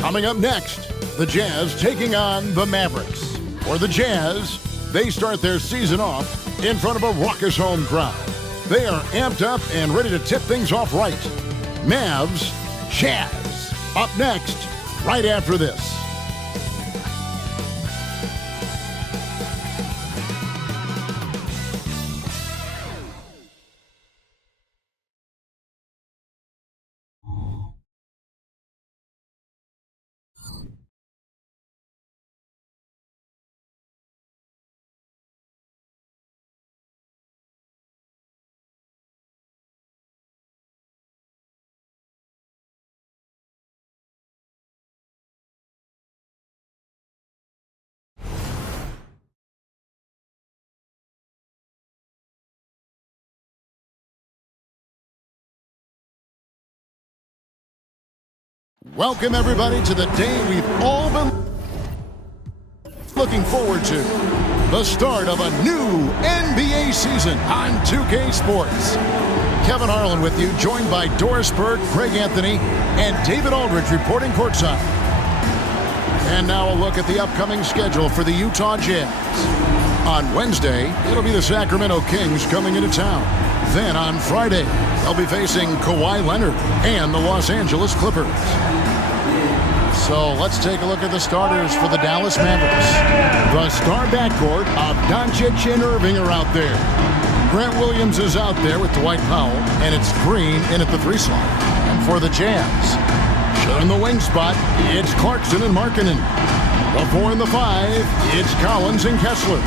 Coming up next, the Jazz taking on the Mavericks. For the Jazz, they start their season off in front of a raucous home crowd. They are amped up and ready to tip things off right. Mavs, Jazz. Up next, right after this. Welcome, everybody, to the day we've all been looking forward to. The start of a new NBA season on 2K Sports. Kevin Harlan with you, joined by Doris Burke, Greg Anthony, and David Aldridge reporting courtside. And now a look at the upcoming schedule for the Utah Jazz. On Wednesday, it'll be the Sacramento Kings coming into town. Then on Friday, they'll be facing Kawhi Leonard and the Los Angeles Clippers. So let's take a look at the starters for the Dallas Mavericks. The star backcourt of Doncic and Irving are out there. Grant Williams is out there with Dwight Powell, and it's Green in at the 3 slot. And for the Jazz, in the wing spot, it's Clarkson and Markkanen. The 4 and the 5, it's Collins and Kessler.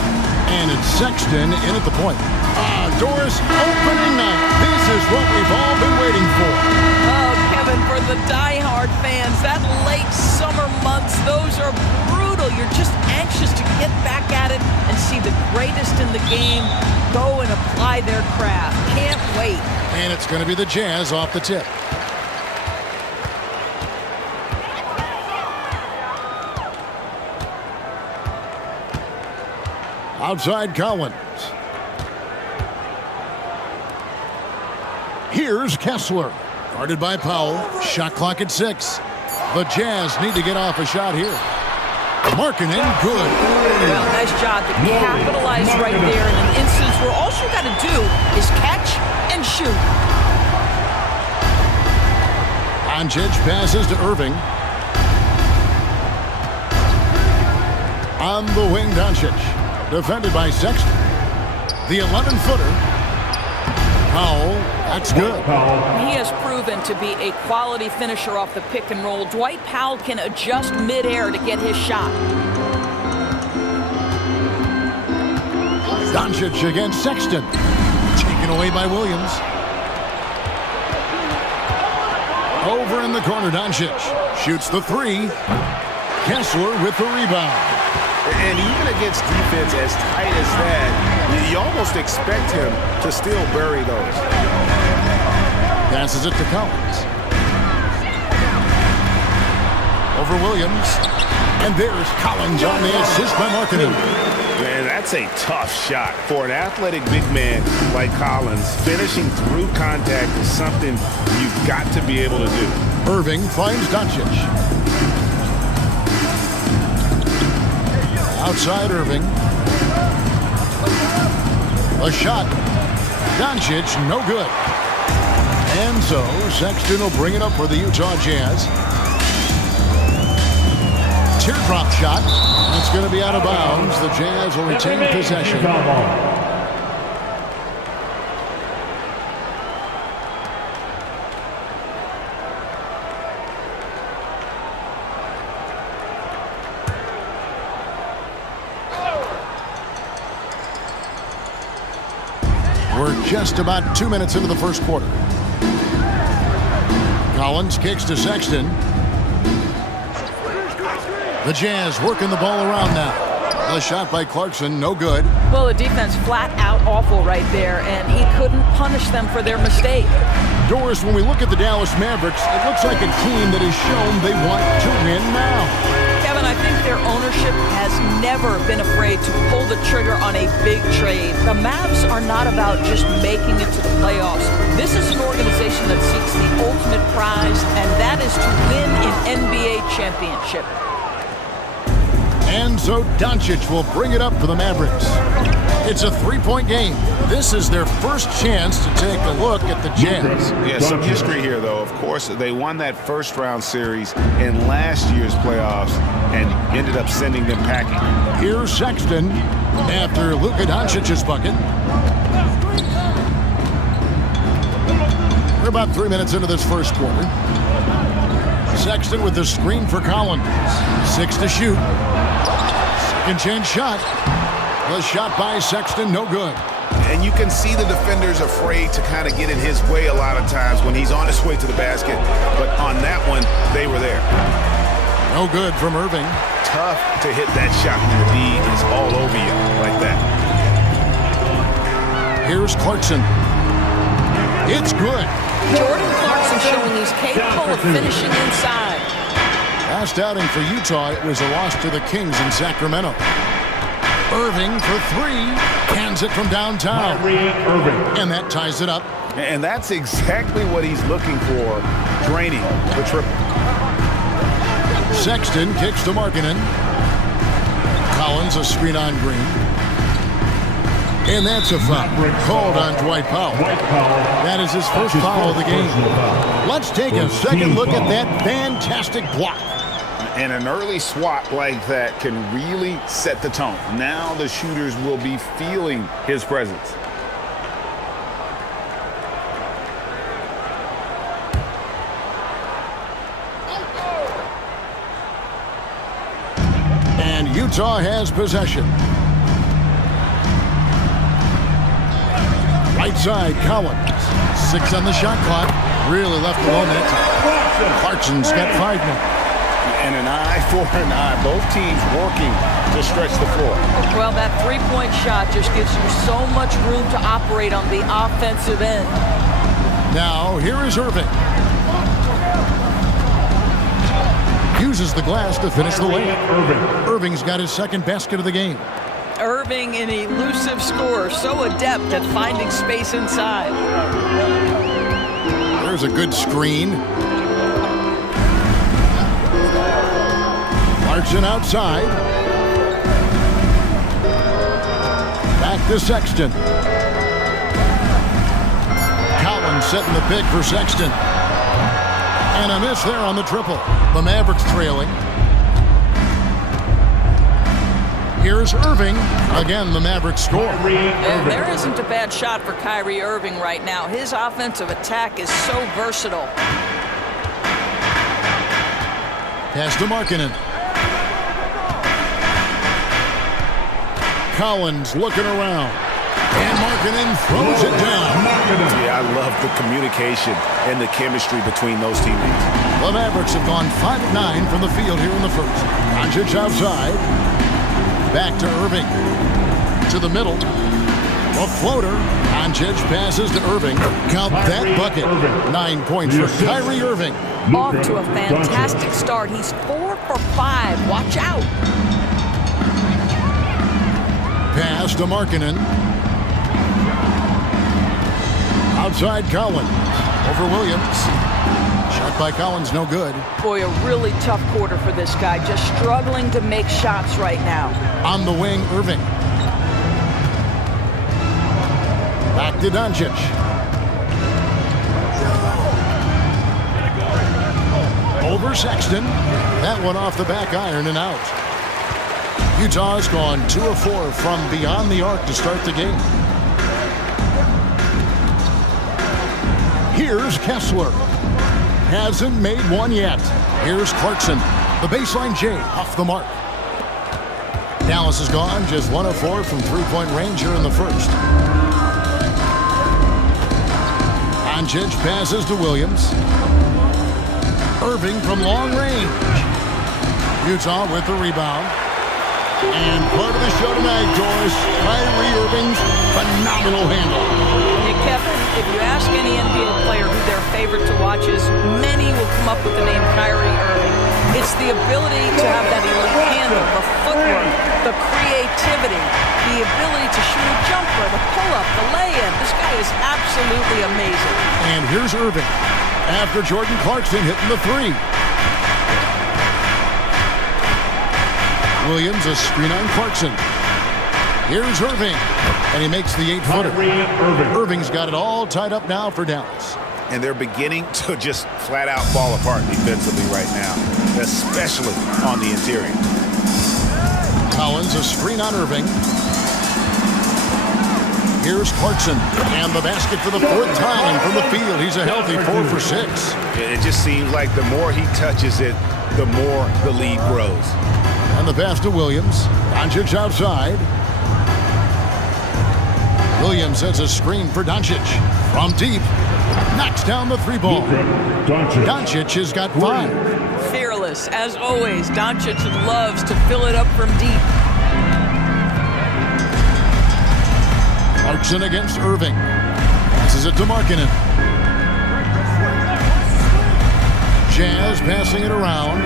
And it's Sexton in at the point. Doris, opening night. This is what we've all been waiting for. Oh, Kevin, for the diehard fans, that late summer months, those are brutal. You're just anxious to get back at it and see the greatest in the game go and apply their craft. Can't wait. And it's going to be the Jazz off the tip. Outside Collins. Here's Kessler. Guarded by Powell. Shot clock at 6. The Jazz need to get off a shot here. Markkanen, good. Well, nice job to capitalize right there in an instance where all you got to do is catch and shoot. Doncic passes to Irving. On the wing, Doncic. Defended by Sexton. The 11-footer. Powell, that's good. He has proven to be a quality finisher off the pick and roll. Dwight Powell can adjust midair to get his shot. Doncic against Sexton. Taken away by Williams. Over in the corner, Doncic. Shoots the 3. Kessler with the rebound. And even against defense as tight as that, you almost expect him to still bury those. Passes it to Collins. Over Williams. And there's Collins on the assist by Markkanen. Man, that's a tough shot. For an athletic big man like Collins, finishing through contact is something you've got to be able to do. Irving finds Doncic. Outside Irving. A shot. Doncic, no good. And so Sexton will bring it up for the Utah Jazz. Teardrop shot. That's going to be out of bounds. The Jazz will retain possession. We're just about 2 minutes into the first quarter. Collins kicks to Sexton. The Jazz working the ball around now. The shot by Clarkson, no good. Well, the defense flat out awful right there, and he couldn't punish them for their mistake. Doris, when we look at the Dallas Mavericks, it looks like a team that has shown they want to win now. Kevin, I think their ownership has never been afraid to pull the trigger on a big trade. The Mavs are not about just making it to the playoffs. This is an organization that seeks the ultimate prize, and that is to win in NBA NBA championship. And so Doncic will bring it up for the Mavericks. It's a three-point game. This is their first chance to take a look at the Jazz. Yeah, some history here, though. Of course, they won that first-round series in last year's playoffs and ended up sending them packing. Here's Sexton after Luka Doncic's bucket. We're about 3 minutes into this first quarter. Sexton with the screen for Collins. 6 to shoot. Second chance shot. The shot by Sexton, no good. And you can see the defenders afraid to kind of get in his way a lot of times when he's on his way to the basket. But on that one, they were there. No good from Irving. Tough to hit that shot when the D is all over you like that. Here's Clarkson. It's good. Jordan Clarkson showing he's capable of finishing inside. Last outing for Utah, it was a loss to the Kings in Sacramento. Irving for three, cans it from downtown. And that ties it up. And that's exactly what he's looking for, draining the triple. Sexton kicks to Markkanen. Collins a screen on Green. And that's a foul called on Dwight Powell. That is his first foul of the game. Let's take a second look at that fantastic block. And an early swat like that can really set the tone. Now the shooters will be feeling his presence. And Utah has possession. Right side, Collins. 6 on the shot clock. Really left alone that time. Clarkson's got 5 more. And an eye for an eye. Both teams working to stretch the floor. Well, that three-point shot just gives you so much room to operate on the offensive end. Now, here is Irving. Uses the glass to finish the layup. Irving's got his second basket of the game. Irving, an elusive scorer, so adept at finding space inside. There's a good screen. Clarkson outside. Back to Sexton. Collins setting the pick for Sexton. And a miss there on the triple. The Mavericks trailing. Here's Irving. Again, the Mavericks score. And there isn't a bad shot for Kyrie Irving right now. His offensive attack is so versatile. Pass to Markkanen. Collins looking around. And Markkanen throws it down. Yeah, I love the communication and the chemistry between those teammates. The Mavericks have gone 5 of 9 from the field here in the first. Doncic outside. Back to Irving. To the middle. A floater. Doncic passes to Irving. Count that bucket. 9 points for Kyrie Irving. Off to a fantastic start. He's 4 for 5. Watch out. Pass to Markkanen. Outside Collins. Over Williams. Shot by Collins, no good. Boy, a really tough quarter for this guy. Just struggling to make shots right now. On the wing, Irving. Back to Doncic. Over Sexton. That one off the back iron and out. Utah's gone 2 of 4 from beyond the arc to start the game. Here's Kessler. Hasn't made one yet. Here's Clarkson. The baseline J off the mark. Dallas is gone just 1 of 4 from three-point range here in the first. Doncic passes to Williams. Irving from long range. Utah with the rebound. And part of the show tonight, Doris, Kyrie Irving's phenomenal handle. Yeah, Kevin, if you ask any NBA player who their favorite to watch is, many will come up with the name Kyrie Irving. It's the ability to have that elite handle, the footwork, the creativity, the ability to shoot a jumper, the pull-up, the lay-in. This guy is absolutely amazing. And here's Irving after Jordan Clarkson hitting the three. Williams, a screen on Clarkson. Here's Irving, and he makes the 8-footer. Irving's got it all tied up now for Dallas. And they're beginning to just flat out fall apart defensively right now, especially on the interior. Collins, a screen on Irving. Here's Clarkson, and the basket for the 4th time from the field. He's a healthy 4 for 6. It just seems like the more he touches it, the more the lead grows. And the pass to Williams. Doncic outside. Williams sets a screen for Doncic. From deep. Knocks down the 3-ball. Doncic has got 5. Fearless, as always. Doncic loves to fill it up from deep. Clarkson against Irving. Passes it to Markkanen. Jazz passing it around.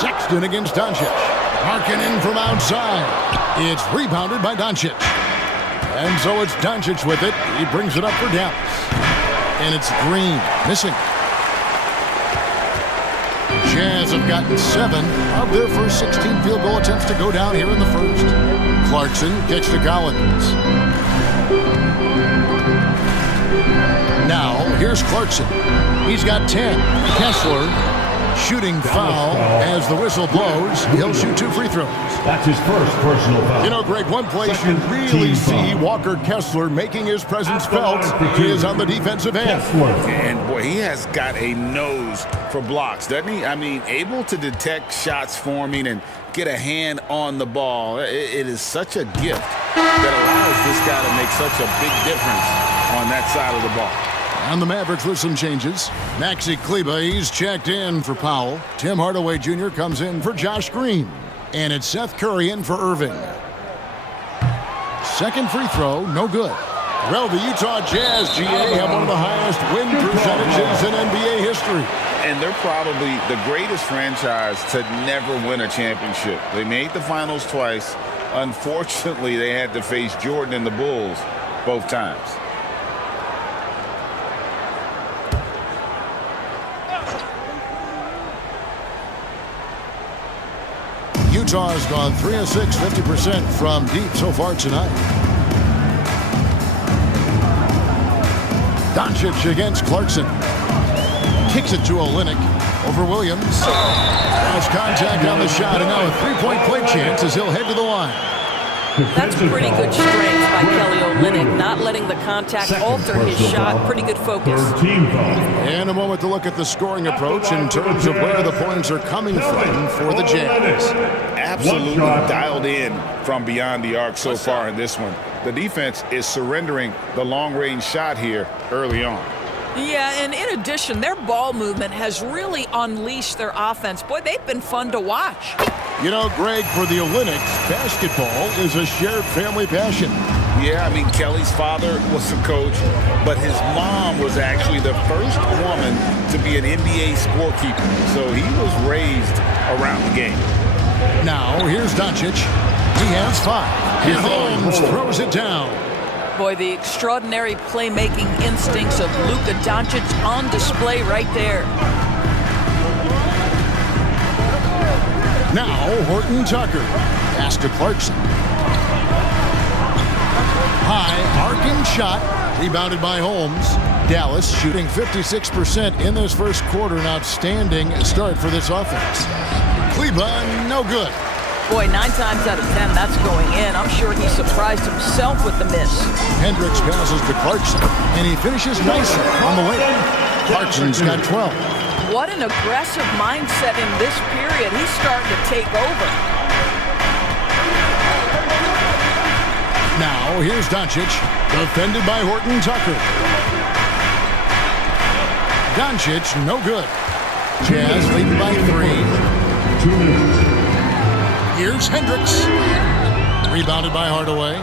Sexton against Doncic. Markkanen from outside. It's rebounded by Doncic. And so it's Doncic with it. He brings it up for Dallas. And it's Green missing. Jazz have gotten 7 of their first 16 field goal attempts to go down here in the first. Clarkson gets to Collins. Now, here's Clarkson. He's got 10. Kessler, shooting foul as the whistle blows. He'll shoot 2 free throws. That's his first personal foul. You know, Greg, one place you really see Walker Kessler making his presence felt is on the defensive end. And, boy, he has got a nose for blocks, doesn't he? I mean, able to detect shots forming and get a hand on the ball. It is such a gift that allows this guy to make such a big difference on that side of the ball. And the Mavericks with some changes. Maxi Kleber, he's checked in for Powell. Tim Hardaway Jr. comes in for Josh Green. And it's Seth Curry in for Irving. Second free throw, no good. Well, the Utah Jazz, GA, have one of the highest win percentages in NBA history. And they're probably the greatest franchise to never win a championship. They made the finals twice. Unfortunately, they had to face Jordan and the Bulls both times. Utah has gone 3 of 6, 50% from deep so far tonight. Doncic against Clarkson. Kicks it to Olynyk over Williams. Has contact on the shot, and now a 3-point play chance as he'll head to the line. That's pretty good strength by Kelly Olynyk, not letting the contact alter his shot. Pretty good focus. And a moment to look at the scoring approach in terms of where the points are coming from for the Jazz. Absolutely dialed in from beyond the arc so far in this one. The defense is surrendering the long-range shot here early on. Yeah, and in addition, their ball movement has really unleashed their offense. Boy, they've been fun to watch. You know, Greg, for the Olynyks, basketball is a shared family passion. Yeah, I mean, Kelly's father was a coach, but his mom was actually the first woman to be an NBA scorekeeper. So he was raised around the game. Now, here's Doncic. He has 5. And Holmes throws it down. Boy, the extraordinary playmaking instincts of Luka Doncic on display right there. Now, Horton Tucker. Pass to Clarkson. High, arcing shot. Rebounded by Holmes. Dallas shooting 56% in this first quarter. An outstanding start for this offense. Cleveland, no good. Boy, 9 times out of 10, that's going in. I'm sure he surprised himself with the miss. Hendricks passes to Clarkson, and he finishes nicely on the way. Clarkson's got 12. What an aggressive mindset in this period. He's starting to take over. Now, here's Doncic, defended by Horton Tucker. Doncic, no good. Jazz leading by 3. 2 minutes. Here's Hendricks. Rebounded by Hardaway.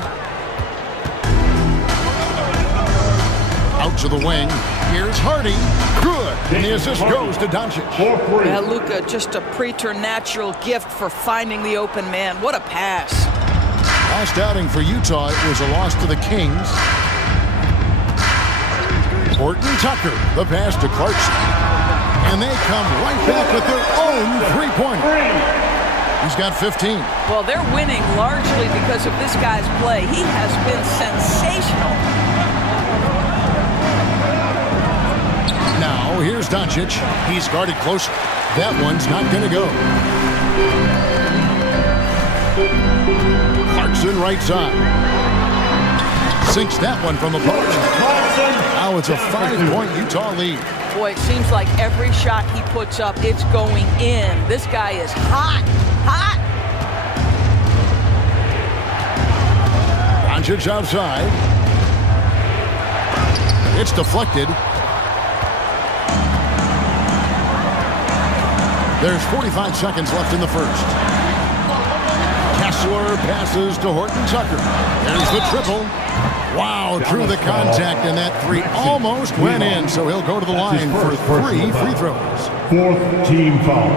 Out to the wing. Here's Hardy. Good. And the assist goes to Doncic. Yeah, Luka, just a preternatural gift for finding the open man. What a pass. Last outing for Utah, it was a loss to the Kings. Horton Tucker, the pass to Clarkson. And they come right back with their own three-pointer. He's got 15. Well, they're winning largely because of this guy's play. He has been sensational. Now, here's Doncic. He's guarded closer. That one's not going to go. Clarkson right side. Sinks that one from the post. Now it's a 5-point Utah lead. Boy, it seems like every shot he puts up, it's going in. This guy is hot. Hot. Doncic outside. It's deflected. There's 45 seconds left in the first. Kessler passes to Horton Tucker. There's the triple. Wow, through the contact, and that three almost went in, so he'll go to the line for 3 free throws. Fourth team foul.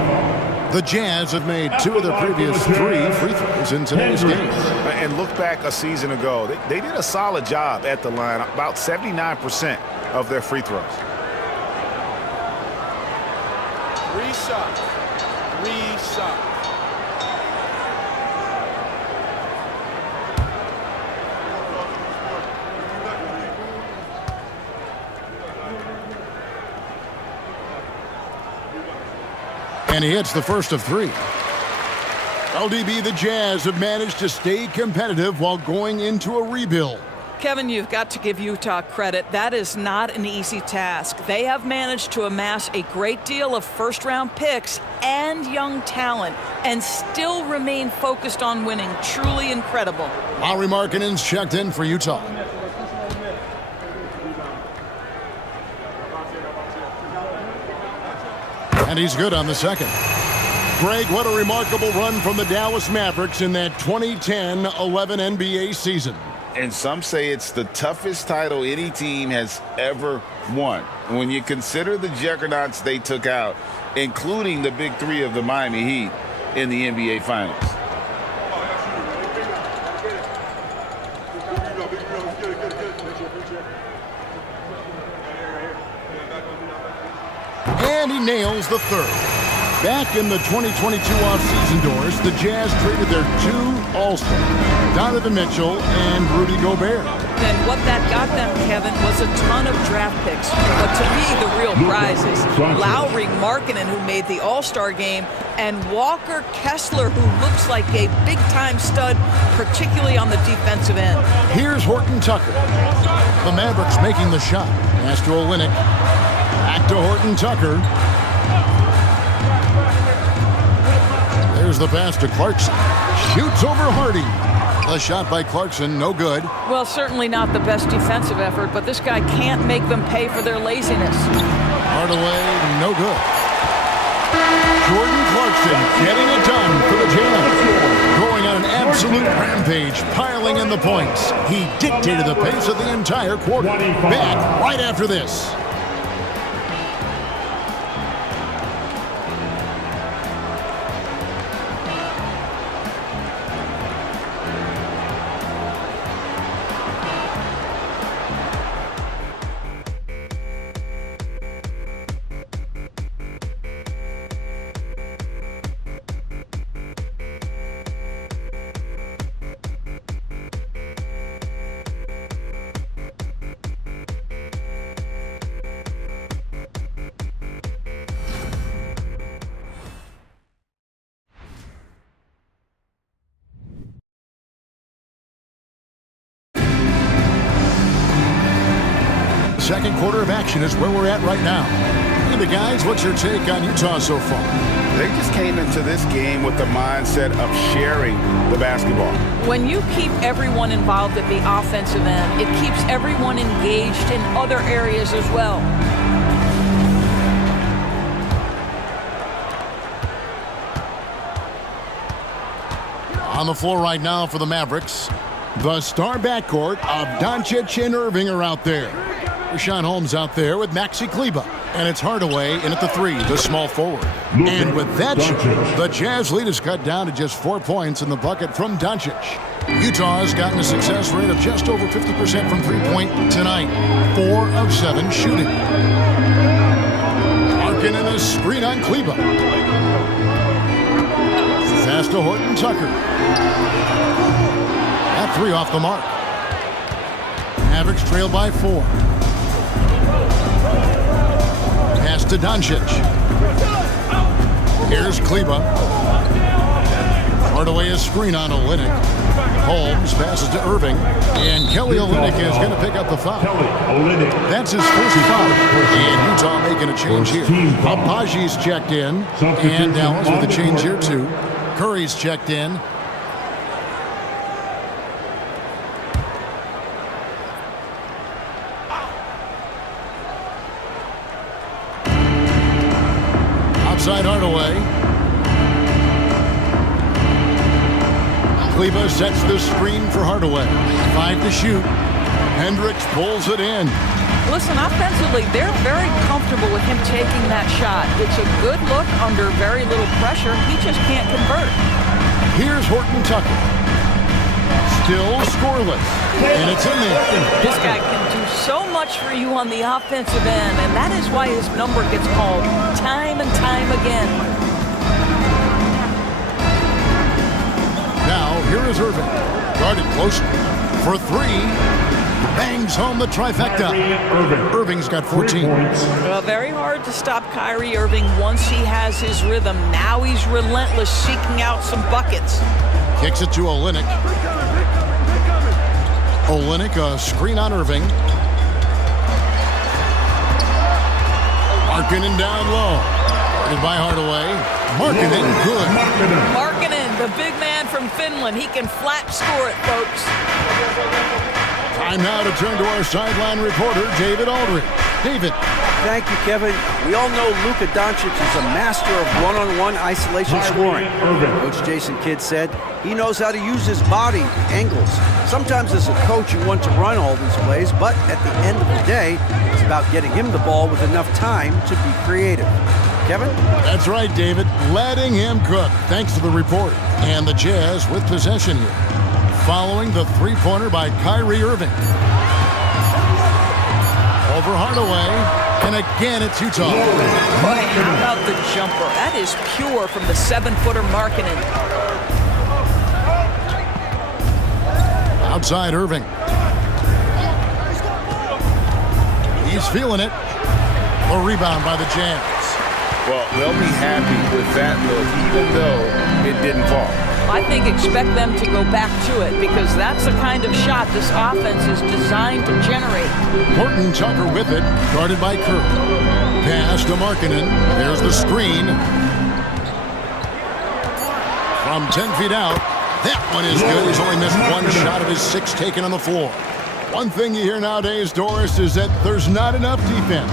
The Jazz have made 2 of their previous 3 free throws in today's game. And look back a season ago. They did a solid job at the line, about 79% of their free throws. 3 shots. 3 shots. And he hits the first of 3. LDB, the Jazz have managed to stay competitive while going into a rebuild. Kevin, you've got to give Utah credit. That is not an easy task. They have managed to amass a great deal of first-round picks and young talent and still remain focused on winning. Truly incredible. Lauri Markkanen's checked in for Utah. And he's good on the second. Greg, what a remarkable run from the Dallas Mavericks in that 2010-11 NBA season. And some say it's the toughest title any team has ever won. When you consider the juggernauts they took out, including the big 3 of the Miami Heat in the NBA Finals. And he nails the third. Back in the 2022 offseason doors, the Jazz traded their 2 All-Stars, Donovan Mitchell and Rudy Gobert. And what that got them, Kevin, was a ton of draft picks. But to me, the real prize is Lauri Markkanen, who made the All-Star game, and Walker Kessler, who looks like a big-time stud, particularly on the defensive end. Here's Horton Tucker. The Mavericks making the shot. Pass to Olynyk. Back to Horton Tucker. There's the pass to Clarkson. Shoots over Hardy. The shot by Clarkson, no good. Well, certainly not the best defensive effort, but this guy can't make them pay for their laziness. Hardaway, no good. Jordan Clarkson getting it done for the Jazz. Going on an absolute rampage, piling in the points. He dictated the pace of the entire quarter. Back right after this. Second quarter of action is where we're at right now. And the guys, what's your take on Utah so far? They just came into this game with the mindset of sharing the basketball. When you keep everyone involved at the offensive end, it keeps everyone engaged in other areas as well. On the floor right now for the Mavericks, the star backcourt of Doncic and Irving are out there. Rashawn Holmes out there with Maxi Kleber. And it's Hardaway in at the 3, the small forward. And with that shot, the Jazz lead is cut down to just 4 points in the bucket from Doncic. Utah has gotten a success rate of just over 50% from three-point tonight. 4 of 7 shooting. Markkanen a screen on Kleba. Pass to Horton Tucker. That 3 off the mark. Mavericks trail by 4. Pass to Doncic. Here's Kleba. Hardaway a screen on Olynyk. Holmes passes to Irving. And Kelly Olynyk is going to pick up the foul. That's his first foul. And Utah making a change here. Apaji's checked in. And Dallas with a change here too. Curry's checked in. Outside Hardaway. Kleba sets the screen for Hardaway. 5 to shoot. Hendricks pulls it in. Listen, offensively, they're very comfortable with him taking that shot. It's a good look under very little pressure. He just can't convert. Here's Horton Tucker. Still scoreless. And it's in there. This guy can do so much for you on the offensive end, and that is why his number gets called time and time again. Now, here is Irving. Guarded closely for 3. Bangs home the trifecta. Irving's got 14. Well, very hard to stop Kyrie Irving once he has his rhythm. Now he's relentless, seeking out some buckets. Kicks it to Olynyk. Olynyk, a screen on Irving. Markkanen down low. Guarded by Hardaway. Markkanen, good. Markkanen, the big man from Finland. He can flat score it, folks. Time now to turn to our sideline reporter, David Aldridge. David. Thank you, Kevin. We all know Luka Doncic is a master of one-on-one isolation scoring. Coach Jason Kidd said he knows how to use his body, angles. Sometimes as a coach you want to run all these plays, but at the end of the day, it's about getting him the ball with enough time to be creative. Kevin? That's right, David. Letting him cook. Thanks to the report. And the Jazz with possession here. Following the three-pointer by Kyrie Irving. Over Hardaway. And again, it's Utah. Boy, how about the jumper? That is pure from the 7-footer Markkanen. Outside Irving. He's feeling it. A rebound by the Jazz. Well, they'll be happy with that look, even though it didn't fall. I think expect them to go back to it because that's the kind of shot this offense is designed to generate. Horton Tucker with it, guarded by Curry. Pass to Markkanen. There's the screen. From 10 feet out. That one is good. He's only missed 1 shot of his 6 taken on the floor. One thing you hear nowadays, Doris, is that there's not enough defense.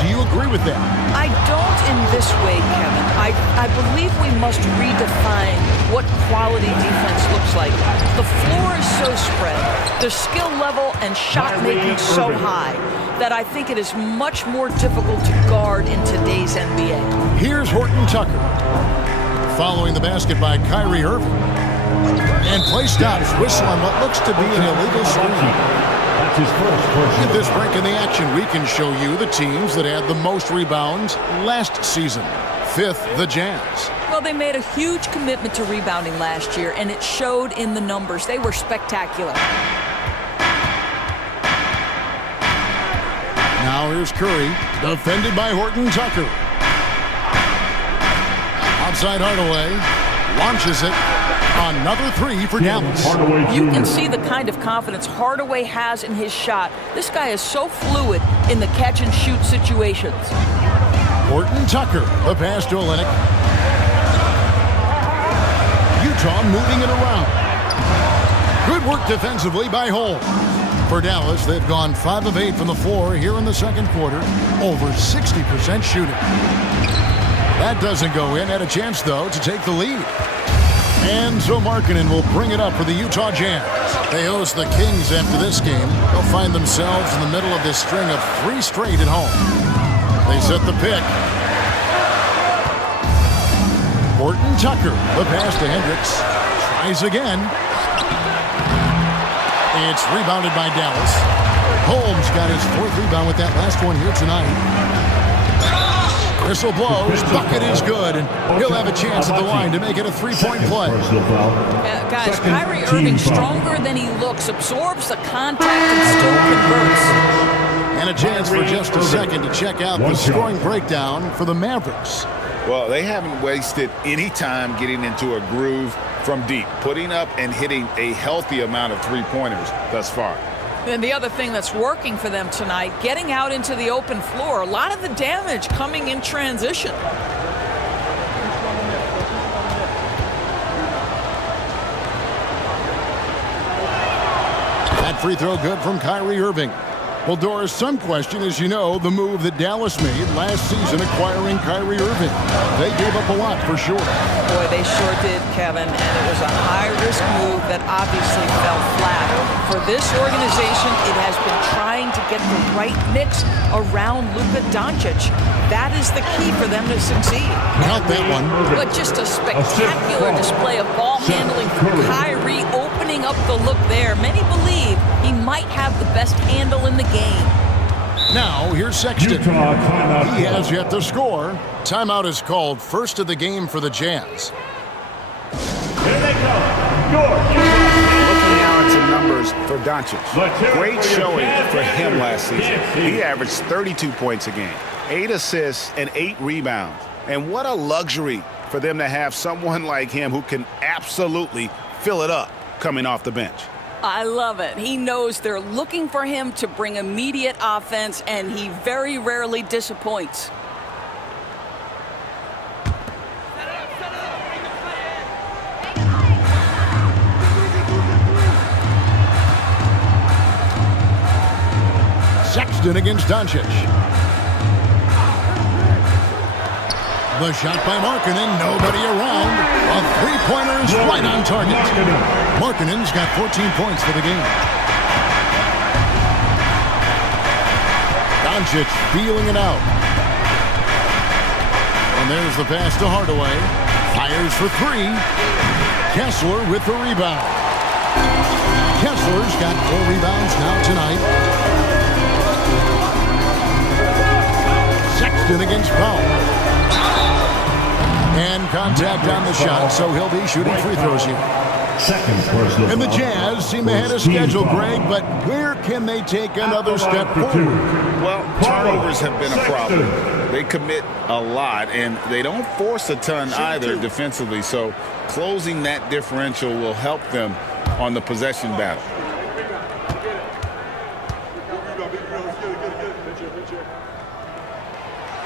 Do you agree with that? I don't in this way, Kevin. I believe we must redefine what quality defense looks like. The floor is so spread, the skill level and shot making so high that I think it is much more difficult to guard in today's NBA. Here's Horton Tucker. Following the basket by Kyrie Irving. And play stops. Whistle on what looks to be an illegal screen. That's his first personal. At this break in the action, we can show you the teams that had the most rebounds last season. 5th, the Jazz. Well, they made a huge commitment to rebounding last year, and it showed in the numbers. They were spectacular. Now here's Curry, defended by Horton Tucker. Outside Hardaway, launches it. Another 3 for Dallas. You can see the kind of confidence Hardaway has in his shot. This guy is so fluid in the catch-and-shoot situations. Horton Tucker, the pass to Olynyk. Utah moving it around. Good work defensively by Holmes. For Dallas, they've gone 5 of 8 from the floor here in the second quarter. Over 60% shooting. That doesn't go in. Had a chance, though, to take the lead. And so Markkanen will bring it up for the Utah Jazz. They host the Kings after this game. They'll find themselves in the middle of this string of 3 straight at home. They set the pick. Horton Tucker, the pass to Hendricks. Tries again. It's rebounded by Dallas. Holmes got his 4th rebound with that last one here tonight. Whistle blows, bucket is good, and he'll have a chance at the line to make it a three-point play. Guys, Kyrie Irving, stronger than he looks, absorbs the contact and still converts. And a chance for just a second to check out the scoring breakdown for the Mavericks. Well, they haven't wasted any time getting into a groove from deep, putting up and hitting a healthy amount of three-pointers thus far. And the other thing that's working for them tonight, getting out into the open floor. A lot of the damage coming in transition. That free throw good from Kyrie Irving. Well, Doris, some question, as you know, the move that Dallas made last season acquiring Kyrie Irving. They gave up a lot for sure. Boy, they sure did, Kevin, and it was a high-risk move that obviously fell flat. For this organization, it has been trying to get the right mix around Luka Doncic. That is the key for them to succeed. Count that one. But just a spectacular display of ball handling from Kyrie, opening up the look there. Many believe he might have the best handle in the game. Now, here's Sexton. Timeout. He has yet to score. Timeout is called, first of the game for the Jazz. Here they come. Looking now at some numbers for Doncic. Great showing for him last season. He averaged 32 points a game, 8 assists, and 8 rebounds. And what a luxury for them to have someone like him who can absolutely fill it up coming off the bench. I love it. He knows they're looking for him to bring immediate offense, and he very rarely disappoints. Sexton against Doncic. The shot by Markkanen, nobody around. A three-pointer is right on target. Markkanen's got 14 points for the game. Doncic feeling it out. And there's the pass to Hardaway. Fires for three. Kessler with the rebound. Kessler's got 4 rebounds now tonight. Sexton against Powell. And contact on the shot, so he'll be shooting free throws here. And the Jazz seem ahead of schedule, Greg, but where can they take another step forward? Well, turnovers have been a problem. They commit a lot, and they don't force a ton either defensively, so closing that differential will help them on the possession battle.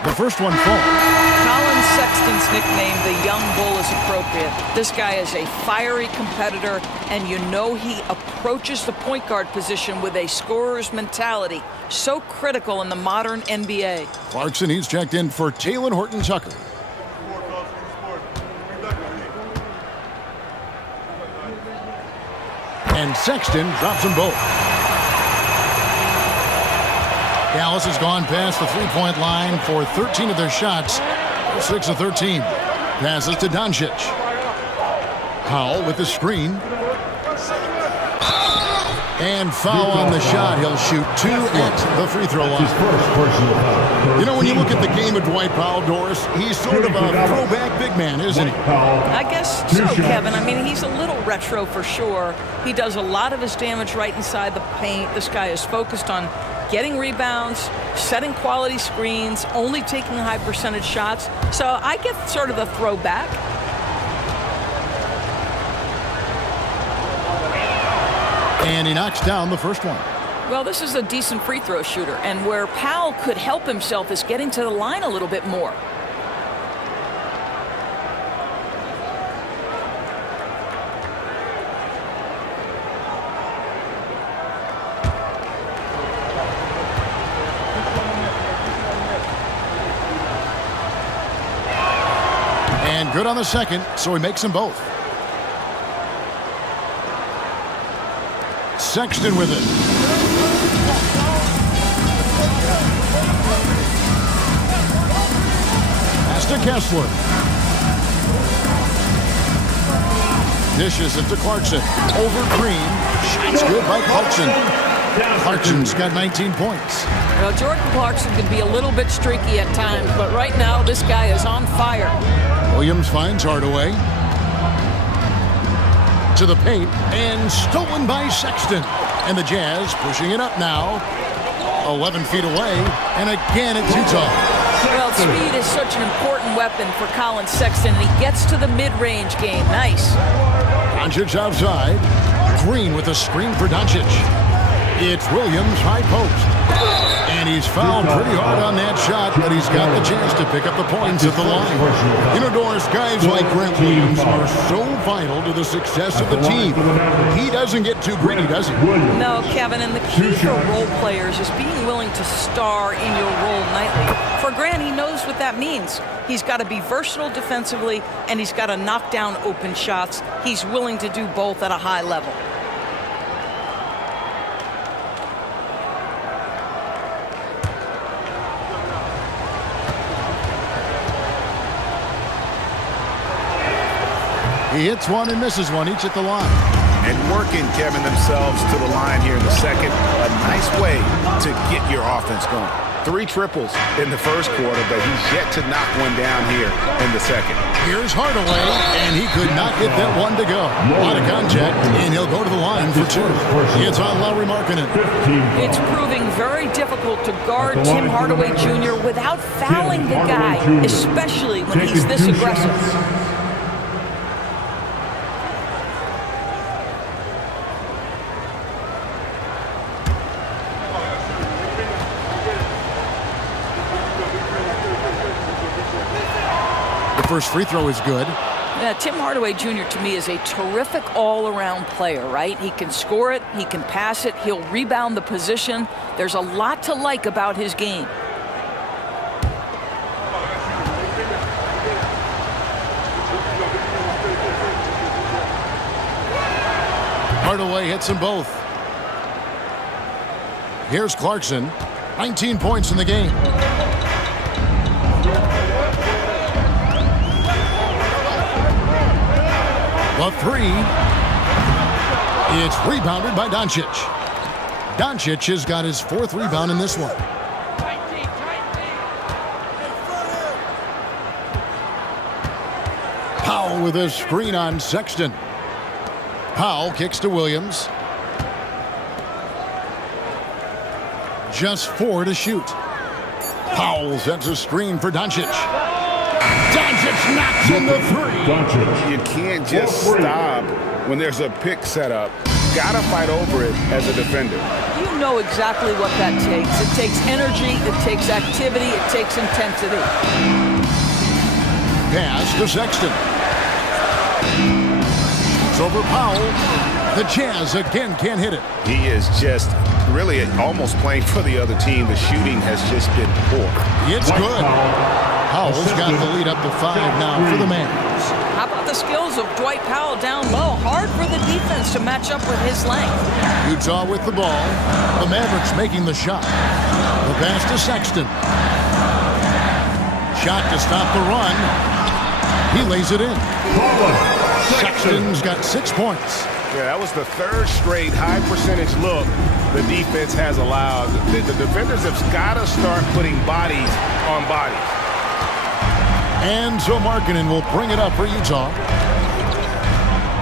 The first one falls. Colin Sexton's nickname, the Young Bull, is appropriate. This guy is a fiery competitor, and you know he approaches the point guard position with a scorer's mentality. So critical in the modern NBA. Clarkson, he's checked in for Taylor Horton-Tucker. And Sexton drops them both. Dallas has gone past the three-point line for 13 of their shots. 6 of 13. Passes to Doncic. Powell with the screen. And foul on the shot. He'll shoot 2 at the free throw line. You know, when you look at the game of Dwight Powell, Doris, he's sort of a throwback big man, isn't he? I guess so, Kevin. I mean, he's a little retro for sure. He does a lot of his damage right inside the paint. This guy is focused on getting rebounds, setting quality screens, only taking high percentage shots. So I get sort of a throwback. And he knocks down the first one. Well, this is a decent free throw shooter, and where Powell could help himself is getting to the line a little bit more. And good on the second, so he makes them both. Sexton with it. Pass to Kessler. Dishes it to Clarkson. Over Green. Shot's good by Clarkson. Clarkson's got 19 points. Well, Jordan Clarkson can be a little bit streaky at times, but right now this guy is on fire. Williams finds Hardaway. To the paint, and stolen by Sexton. And the Jazz pushing it up now. 11 feet away, and again it's Utah. Well, speed is such an important weapon for Colin Sexton, and he gets to the mid-range game. Nice. Doncic outside. Green with a screen for Doncic. It's Williams, high post. And he's fouled pretty hard on that shot, but he's got the chance to pick up the points at the line. You know, Doris, guys like Grant Williams are so vital to the success of the team. He doesn't get too greedy, does he? No, Kevin, and the key for role players is being willing to star in your role nightly. For Grant, he knows what that means. He's got to be versatile defensively, and he's got to knock down open shots. He's willing to do both at a high level. He hits one and misses one, each at the line. And working, Kevin, themselves to the line here in the second. A nice way to get your offense going. 3 triples in the first quarter, but he's yet to knock one down here in the second. Here's Hardaway, and he could not get that one to go. On a contact, and he'll go to the line for 2. It's on Lauri Markkanen. It's proving very difficult to guard Tim Hardaway Jr. without fouling the guy, especially when he's this aggressive. First free throw is good. Yeah, Tim Hardaway Jr. to me is a terrific all-around player, right? He can score it, he can pass it, he'll rebound the position. There's a lot to like about his game. Hardaway hits them both. Here's Clarkson. 19 points in the game. The 3. It's rebounded by Doncic. Doncic has got his 4th rebound in this one. Powell with a screen on Sexton. Powell kicks to Williams. Just 4 to shoot. Powell sets a screen for Doncic. Doncic knocks in the 3. You can't just stop when there's a pick set up. Gotta fight over it as a defender. You know exactly what that takes. It takes energy, it takes activity, it takes intensity. Pass to Sexton. It's over Powell. The Jazz again can't hit it. He is just really almost playing for the other team. The shooting has just been poor. It's good. Powell's got the lead up to 5 now for the Mavs. How about the skills of Dwight Powell down low? Hard for the defense to match up with his length. Utah with the ball. The Mavericks making the shot. The pass to Sexton. Shot to stop the run. He lays it in. Sexton's got 6 points. Yeah, that was the 3rd straight high percentage look the defense has allowed. The defenders have got to start putting bodies on bodies. And so Markkanen will bring it up for Utah.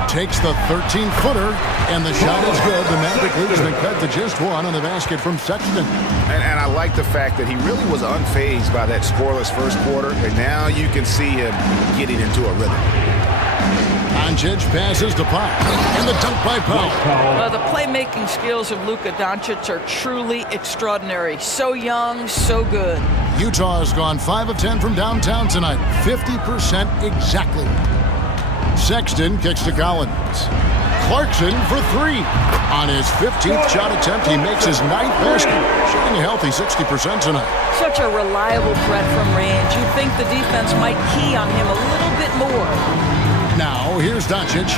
Takes the 13-footer, and the shot is good. The Maverick lead has been cut to just 1 on the basket from Sexton. And I like the fact that he really was unfazed by that scoreless first quarter, and now you can see him getting into a rhythm. Doncic passes to Pop, and the dunk by Powell. Well, the playmaking skills of Luka Doncic are truly extraordinary. So young, so good. Utah has gone 5 of 10 from downtown tonight. 50% exactly. Sexton kicks to Collins. Clarkson for 3. On his 15th shot attempt, he makes his 9th basket, shooting a healthy 60% tonight. Such a reliable threat from range. You'd think the defense might key on him a little bit more. Now, here's Doncic.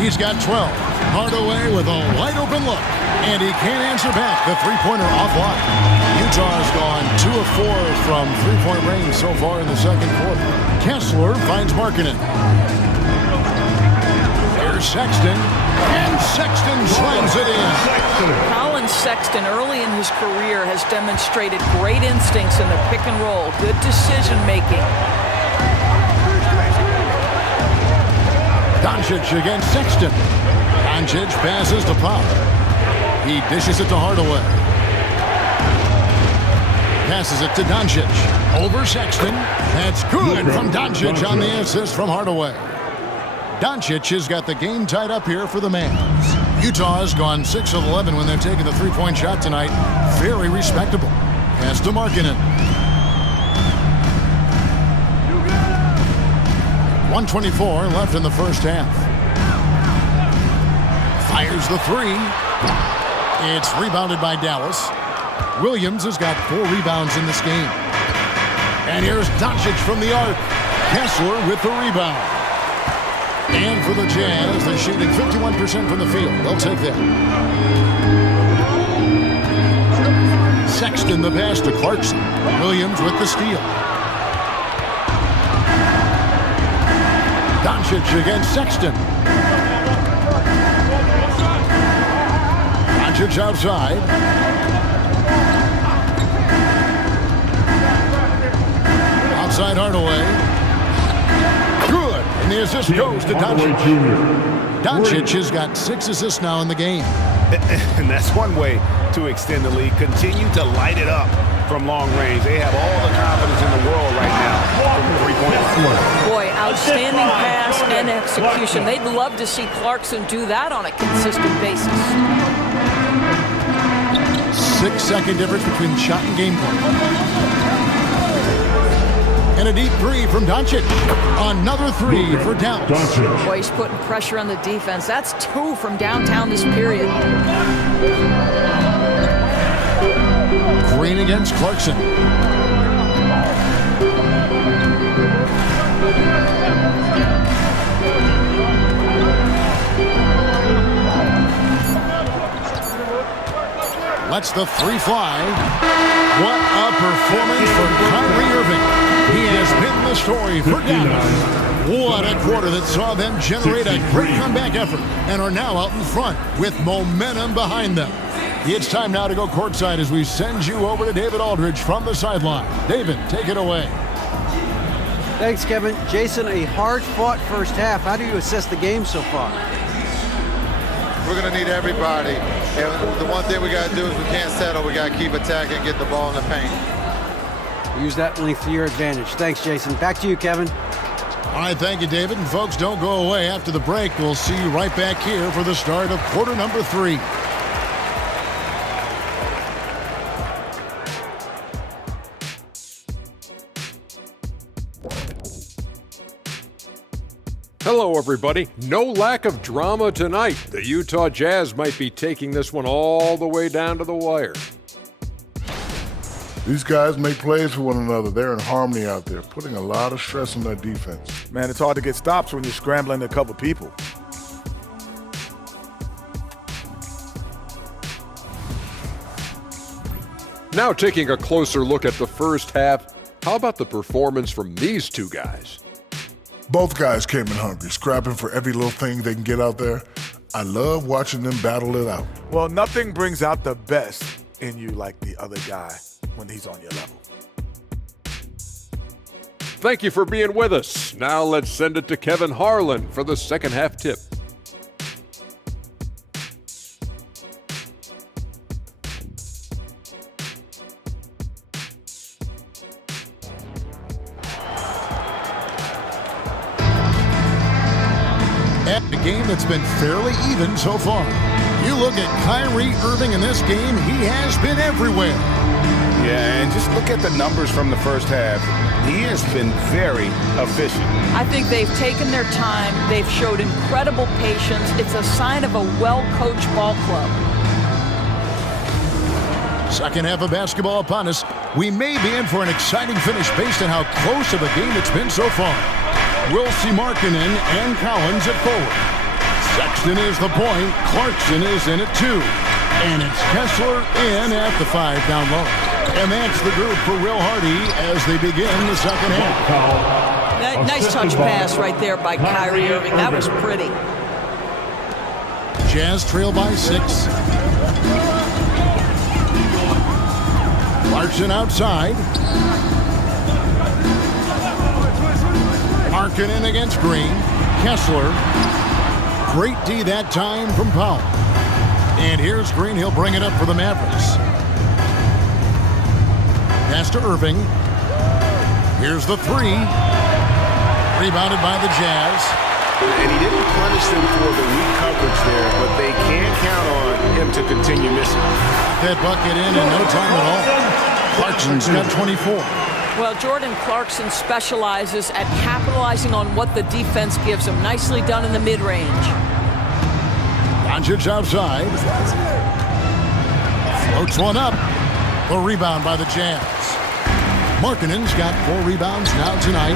He's got 12. Hardaway with a wide-open look. And he can't answer back. The three-pointer offline. Utah has gone 2 of 4 from three-point range so far in the second quarter. Kessler finds Markkanen. Here's Sexton, and Sexton slams it in. Colin Sexton, early in his career, has demonstrated great instincts in the pick and roll, good decision-making. Doncic against Sexton. Doncic passes to Pop. He dishes it to Hardaway. Passes it to Doncic. Over Sexton. That's good from Doncic on the assist from Hardaway. Doncic has got the game tied up here for the Mavs. Utah has gone 6 of 11 when they've taken the three-point shot tonight. Very respectable. Pass to Markkanen. 1:24 left in the first half. Fires the three. It's rebounded by Dallas. Williams has got 4 rebounds in this game. And here's Doncic from the arc. Kessler with the rebound. And for the Jazz, they're shooting 51% from the field. They'll take that. Sexton the pass to Clarkson. Williams with the steal. Doncic against Sexton. Doncic outside. Outside Hardaway. Good. And the assist goes to Doncic. Doncic has got 6 assists now in the game. And that's one way to extend the lead. Continue to light it up from long range. They have all the confidence in the world right now from the three-point. Boy, outstanding pass and execution. They'd love to see Clarkson do that on a consistent basis. 6-second difference between shot and game point. And a deep three from Doncic. Another three for Dallas. Boy, he's putting pressure on the defense. That's 2 from downtown this period. Green against Clarkson. Lets the three fly. What a performance from Kyrie Irving. He has been the story for Dallas. What a quarter that saw them generate a great comeback effort and are now out in front with momentum behind them. It's time now to go courtside as we send you over to David Aldridge from the sideline. David, take it away. Thanks, Kevin. Jason, a hard-fought first half. How do you assess the game so far? We're going to need everybody. And the one thing we got to do is we can't settle. We got to keep attacking and get the ball in the paint. Use that length to your advantage. Thanks, Jason. Back to you, Kevin. All right, thank you, David. And folks, don't go away. After the break, we'll see you right back here for the start of quarter number 3. Hello, everybody. No lack of drama tonight. The Utah Jazz might be taking this one all the way down to the wire. These guys make plays for one another. They're in harmony out there, putting a lot of stress on their defense. Man, it's hard to get stops when you're scrambling to cover people. Now taking a closer look at the first half, how about the performance from these two guys? Both guys came in hungry, scrapping for every little thing they can get out there. I love watching them battle it out. Well, nothing brings out the best in you like the other guy when he's on your level. Thank you for being with us. Now let's send it to Kevin Harlan for the second half tip. A game that's been fairly even so far. You look at Kyrie Irving in this game, he has been everywhere. Yeah, and just look at the numbers from the first half. He has been very efficient. I think they've taken their time. They've showed incredible patience. It's a sign of a well-coached ball club. Second half of basketball upon us. We may be in for an exciting finish based on how close of a game it's been so far. We'll see Markkanen and Collins at forward. Sexton is the point. Clarkson is in at 2. And it's Kessler in at the 5 down low. And that's the group for Will Hardy as they begin the second half. Nice touch pass right there by Kyrie Irving. That was pretty. Jazz trail by 6. Clarkson outside. Markkanen against Green. Kessler. Great D that time from Powell. And here's Green. He'll bring it up for the Mavericks. Pass to Irving. Here's the 3. Rebounded by the Jazz. And he didn't punish them for the weak coverage there, but they can count on him to continue missing. That bucket in no time at all. Clarkson's got 24. Well, Jordan Clarkson specializes at capitalizing on what the defense gives him. Nicely done in the mid-range. Doncic outside. Floats one up. The rebound by the Jazz. Markkanen's got 4 rebounds now tonight.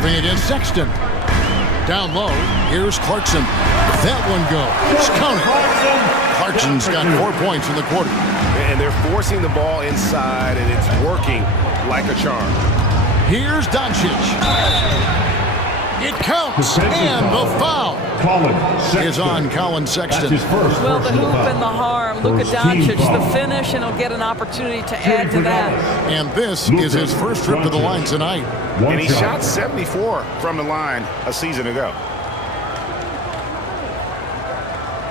Irving against Sexton. Down low. Here's Clarkson. That one goes. Counter. Clarkson's got 4 points in the quarter. And they're forcing the ball inside, and it's working like a charm. Here's Doncic. It counts, and the foul is on Colin Sexton. Well, the hoop and the harm. Luka Doncic, the finish, and he'll get an opportunity to add to that. And this is his first trip to the line tonight. And he shot 74 from the line a season ago.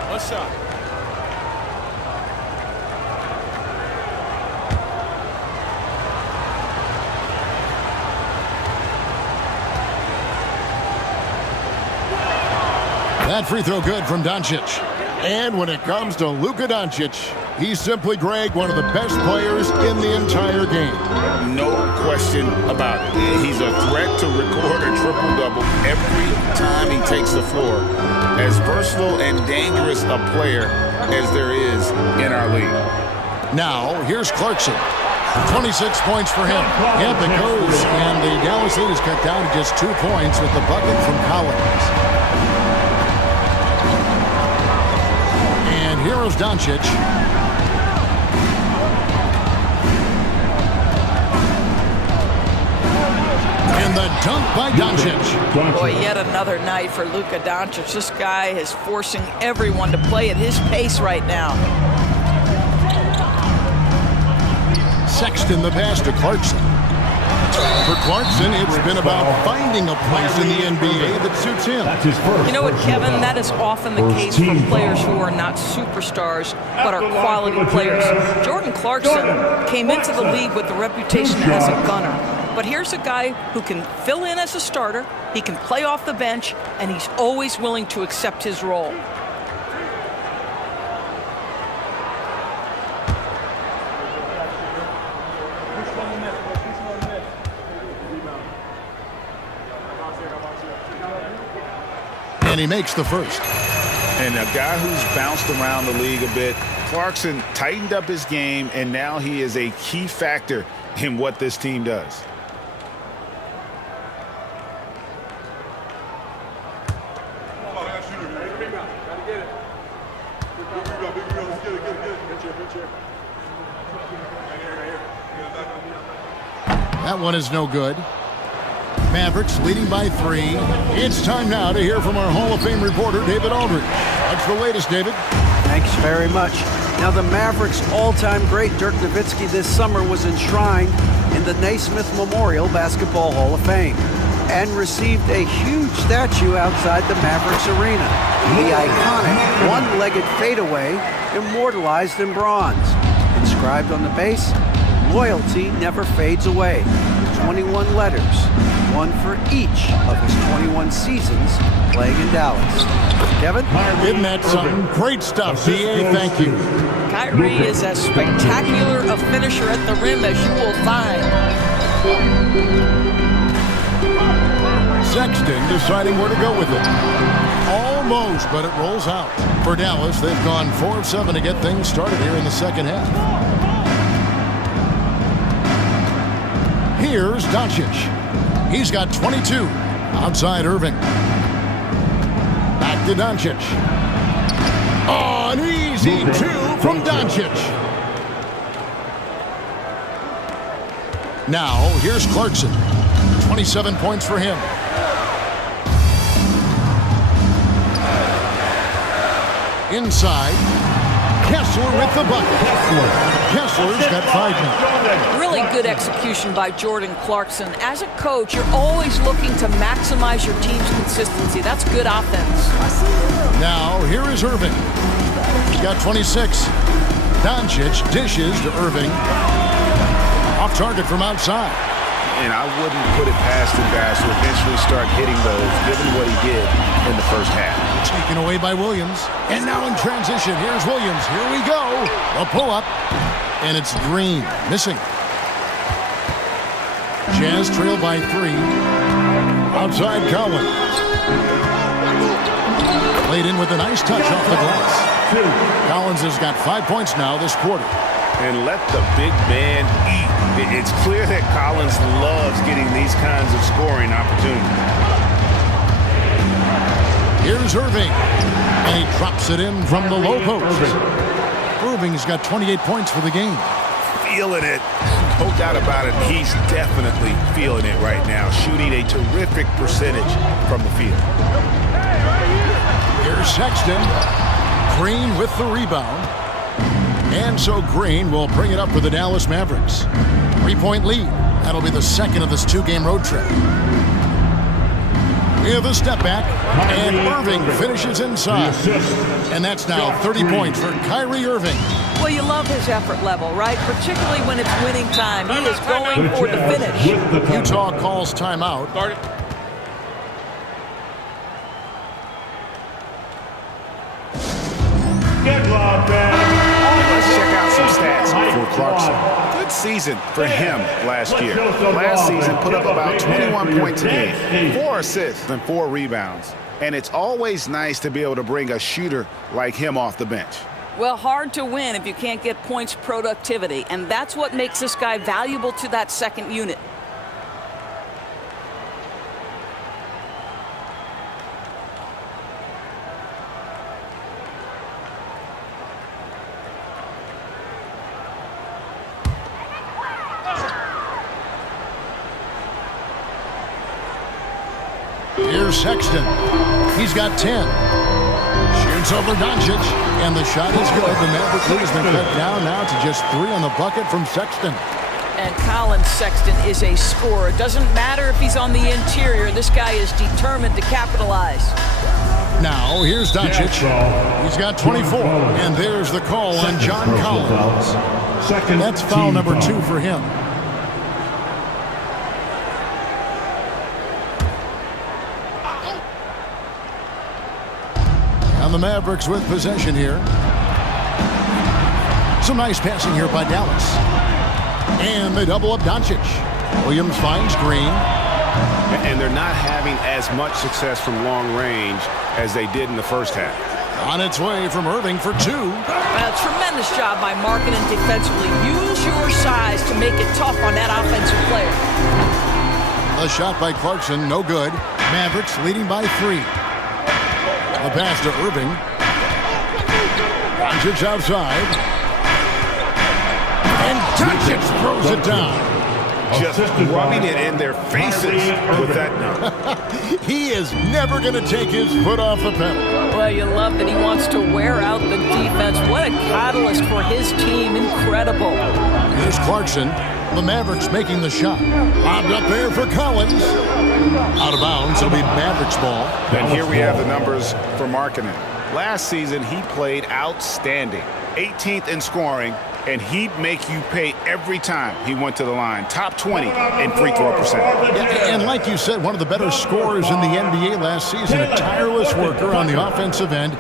One shot. That free throw good from Doncic. And when it comes to Luka Doncic, he's simply, Greg, one of the best players in the entire game. No question about it. He's a threat to record a triple-double every time he takes the floor. As versatile and dangerous a player as there is in our league. Now, here's Clarkson. 26 points for him. Yep, it goes. And the Dallas lead is cut down to just 2 points with the bucket from Collins. And here is Doncic. And the dunk by Doncic. Boy, yet another night for Luka Doncic. This guy is forcing everyone to play at his pace right now. Sexton the pass to Clarkson. For Clarkson, it's been about finding a place in the NBA that suits him. You know what, Kevin? That is often the case for players who are not superstars, but are quality players. Jordan Clarkson came into the league with the reputation as a gunner. But here's a guy who can fill in as a starter, he can play off the bench, and he's always willing to accept his role. And he makes the first. And a guy who's bounced around the league a bit, Clarkson tightened up his game, and now he is a key factor in what this team does. That one is no good. Mavericks leading by 3. It's time now to hear from our Hall of Fame reporter, David Aldridge. What's the latest, David? Thanks very much. Now, the Mavericks' all-time great Dirk Nowitzki this summer was enshrined in the Naismith Memorial Basketball Hall of Fame and received a huge statue outside the Mavericks arena. The iconic one-legged fadeaway immortalized in bronze. Inscribed on the base, "Loyalty never fades away." 21 letters, one for each of his 21 seasons playing in Dallas. Kevin? Isn't that something? Great stuff, DA. Thank you. Kyrie is as spectacular a finisher at the rim as you will find. Sexton deciding where to go with it. Almost, but it rolls out. For Dallas, they've gone 4 of 7 to get things started here in the second half. Here's Doncic. He's got 22. Outside Irving. Back to Doncic. Oh, an easy 2 from Doncic. Now, here's Clarkson. 27 points for him. Inside. Kessler with the bucket. Kessler's got 5 now. Really good execution by Jordan Clarkson. As a coach, you're always looking to maximize your team's consistency. That's good offense. Now, here is Irving. He's got 26. Doncic dishes to Irving. Off target from outside. And I wouldn't put it past him, guys, to eventually start hitting those, given what he did in the first half. Taken away by Williams. And now in transition, here's Williams. Here we go. A pull-up. And it's Green. Missing. Jazz trail by 3. Outside Collins. Played in with a nice touch off the glass. Collins has got 5 points now this quarter. And let the big man eat. It's clear that Collins loves getting these kinds of scoring opportunities. Here's Irving. And he drops it in from the low post. Irving's got 28 points for the game. Feeling it. No doubt about it. He's definitely feeling it right now. Shooting a terrific percentage from the field. Here's Sexton. Green with the rebound. And so Green will bring it up for the Dallas Mavericks. 3-point lead. That'll be the second of this 2-game road trip. We have a step back, and Irving finishes inside. And that's now 30 points for Kyrie Irving. Well, you love his effort level, right? Particularly when it's winning time. He is going for the finish. Utah calls timeout. Let's check out some stats for Clarkson. Good season for him last year. Last season put up about 21 points a game, 4 assists and 4 rebounds. And it's always nice to be able to bring a shooter like him off the bench. Well, hard to win if you can't get points productivity, and that's what makes this guy valuable to that second unit. Here's Sexton. He's got 10. Shoots over Doncic, and the shot is good. The Maverick lead has been cut down now to just 3 on the bucket from Sexton. And Colin Sexton is a scorer. It doesn't matter if he's on the interior. This guy is determined to capitalize. Now, here's Doncic. He's got 24. And there's the call on John Collins. That's foul number 2 for him. And the Mavericks with possession here. Some nice passing here by Dallas. And they double up Doncic. Williams finds Green. And they're not having as much success from long range as they did in the first half. On its way from Irving for 2. Tremendous job by marking and defensively. Use your size to make it tough on that offensive player. A shot by Clarkson, no good. Mavericks leading by 3. The pass to Irving. Doncic outside. And Doncic throws it down. Just rubbing it in their faces with that number. He is never going to take his foot off the pedal. Well, you love that he wants to wear out the defense. What a catalyst for his team. Incredible. Here's Clarkson. The Mavericks making the shot. Lobbed up there for Collins. Out of bounds. It'll be Mavericks ball. And here we have the numbers for Markkanen. Last season, he played outstanding. 18th in scoring, and he'd make you pay every time he went to the line. Top 20 in free throw percentage. Yeah, and like you said, one of the better scorers in the NBA last season. A tireless worker on the offensive end.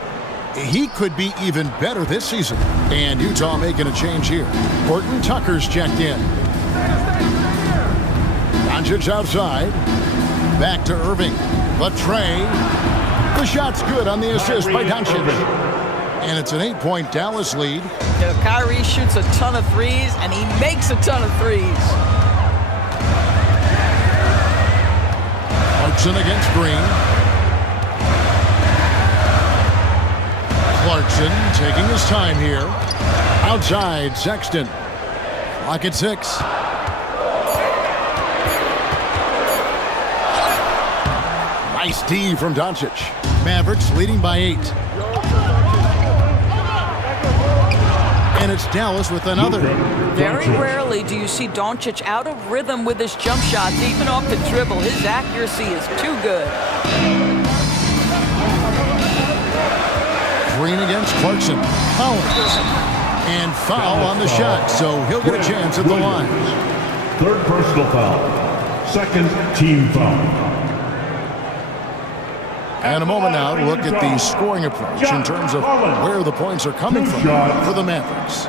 He could be even better this season. And Utah making a change here. Horton Tucker's checked in. Doncic outside. Back to Irving. The tray. The shot's good on the assist by Doncic. And it's an 8-point Dallas lead. You know, Kyrie shoots a ton of threes, and he makes a ton of threes. Clarkson against Green. Clarkson taking his time here. Outside, Sexton. Clock at 6. Nice D from Doncic. Mavericks leading by 8. And it's Dallas with another. Very rarely do you see Doncic out of rhythm with his jump shots, even off the dribble. His accuracy is too good. Green against Clarkson. Collins. And foul on the shot, so he'll get a chance at the line. Third personal foul. Second team foul. And a moment now to look at the scoring approach in terms of where the points are coming from for the Mavericks.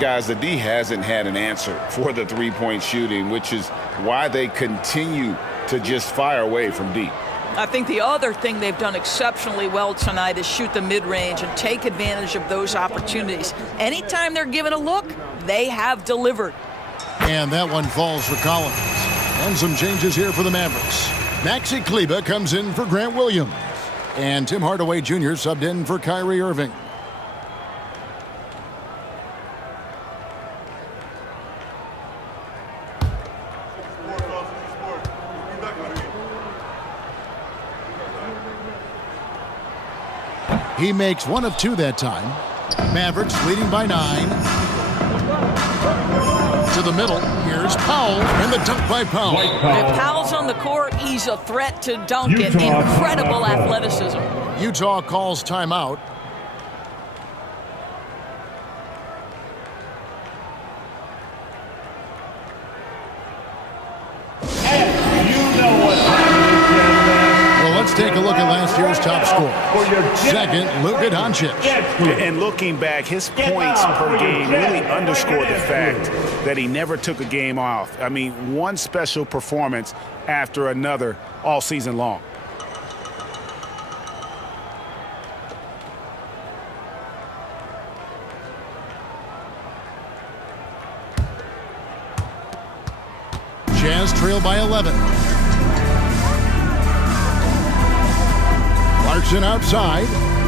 Guys, the D hasn't had an answer for the three-point shooting, which is why they continue to just fire away from deep. I think the other thing they've done exceptionally well tonight is shoot the mid-range and take advantage of those opportunities. Anytime they're given a look, they have delivered. And that one falls for Collins. And some changes here for the Mavericks. Maxi Kleber comes in for Grant Williams. And Tim Hardaway Jr. subbed in for Kyrie Irving. He makes one of two that time. Mavericks leading by 9. To the middle. Here's Powell, and the dunk by Powell. If Powell's on the court, he's a threat to dunk it. Incredible athleticism. Utah calls timeout. Well, let's take a look at last year's top scorer. Second, Luka Doncic. And looking back, his points per game really underscore the fact that he never took a game off. I mean, one special performance after another all season long. Jazz trail by 11. Clarkson outside.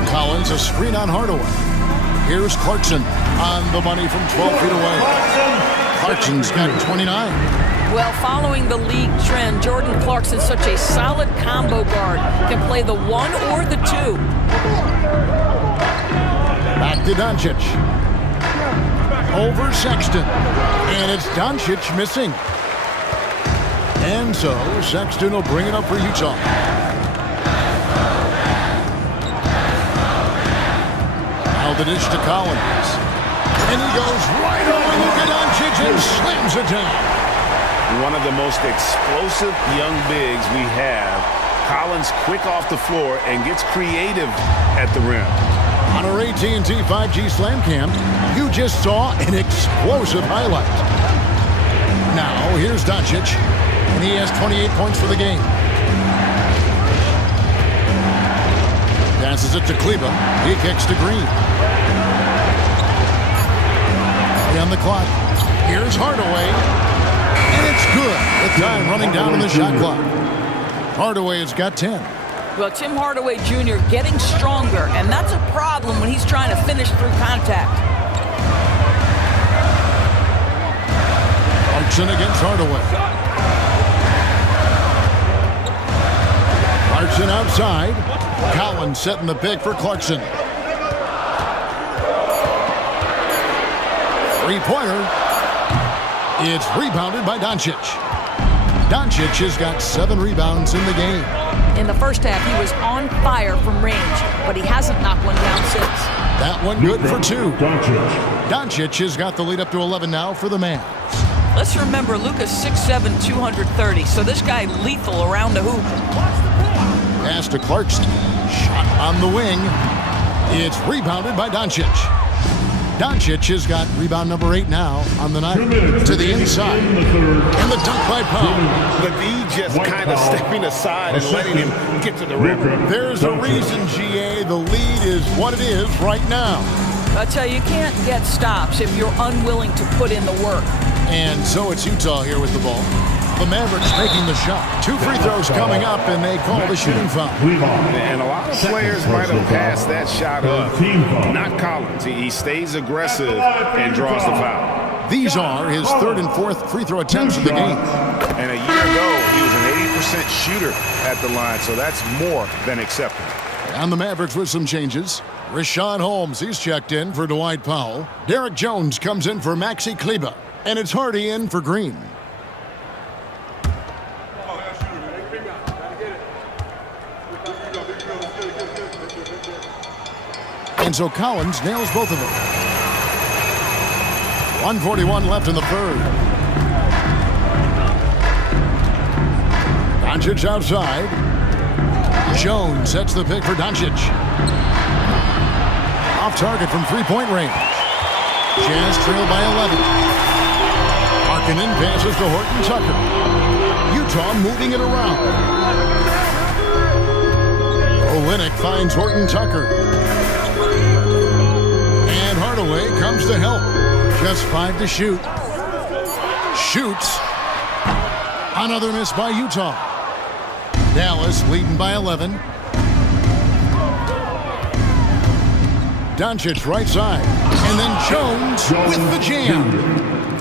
Collins a screen on Hardaway. Here's Clarkson on the money from 12 feet away. Clarkson's got 29. Well, following the league trend, Jordan Clarkson's such a solid combo guard. Can play the 1 or the 2. Back to Doncic. Over Sexton. And it's Doncic missing. And so Sexton will bring it up for Utah. Now the dish to Collins. And he goes right over Luka Doncic and slams it down. One of the most explosive young bigs we have. Collins quick off the floor and gets creative at the rim. On our AT&T 5G Slam Cam, you just saw an explosive highlight. Now here's Doncic. And he has 28 points for the game. Passes it to Kleber. He kicks to Green. On the clock. Here's Hardaway. And it's good. The time running down on the shot clock. Hardaway has got 10. Well, Tim Hardaway Jr. getting stronger, and that's a problem when he's trying to finish through contact. Clarkson against Hardaway. Clarkson outside. Collins setting the pick for Clarkson. Three-pointer. It's rebounded by Doncic. Doncic has got 7 rebounds in the game. In the first half, he was on fire from range, but he hasn't knocked one down since. That one good for 2. Doncic has got the lead up to 11 now for the Mavs. Let's remember, Luka's 6'7", 230, so this guy lethal around the hoop. Pass to Clarkson. Shot on the wing. It's rebounded by Doncic. Doncic has got rebound number 8 now on the night. To the inside. And the dunk by Powell. The D just kind of stepping aside and letting him get to the rim. There's a reason, GA. The lead is what it is right now. I tell you can't get stops if you're unwilling to put in the work. And so it's Utah here with the ball. The Mavericks making the shot. 2 free throws coming up, and they call the shooting foul. And a lot of players might have passed that shot up. Not Collins. He stays aggressive and draws the foul. These are his 3rd and 4th free throw attempts of the game. And a year ago, he was an 80% shooter at the line, so that's more than acceptable. And the Mavericks with some changes. Rashawn Holmes, he's checked in for Dwight Powell. Derek Jones comes in for Maxi Kleba. And it's Hardy in for Green. And so Collins nails both of them. 1:41 left in the third. Doncic outside. Jones sets the pick for Doncic. Off target from three-point range. Jazz trail by 11. Markkanen passes to Horton Tucker. Utah moving it around. Olynyk finds Horton Tucker. And Hardaway comes to help. Just 5 to shoot. Shoots. Another miss by Utah. Dallas leading by 11. Doncic right side. And then Jones with the jam.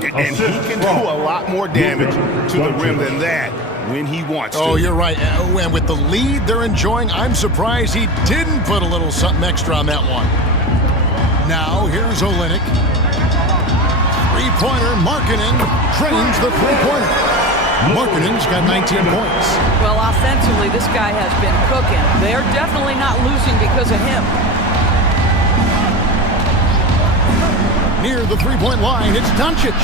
And he can do a lot more damage to the rim than that when he wants to. Oh, you're right. And with the lead they're enjoying, I'm surprised he didn't put a little something extra on that one. Now, here's Olynyk. Three-pointer, Markkanen drains the three-pointer. Markkanen's got 19 points. Well, offensively, this guy has been cooking. They're definitely not losing because of him. Near the three-point line, it's Doncic.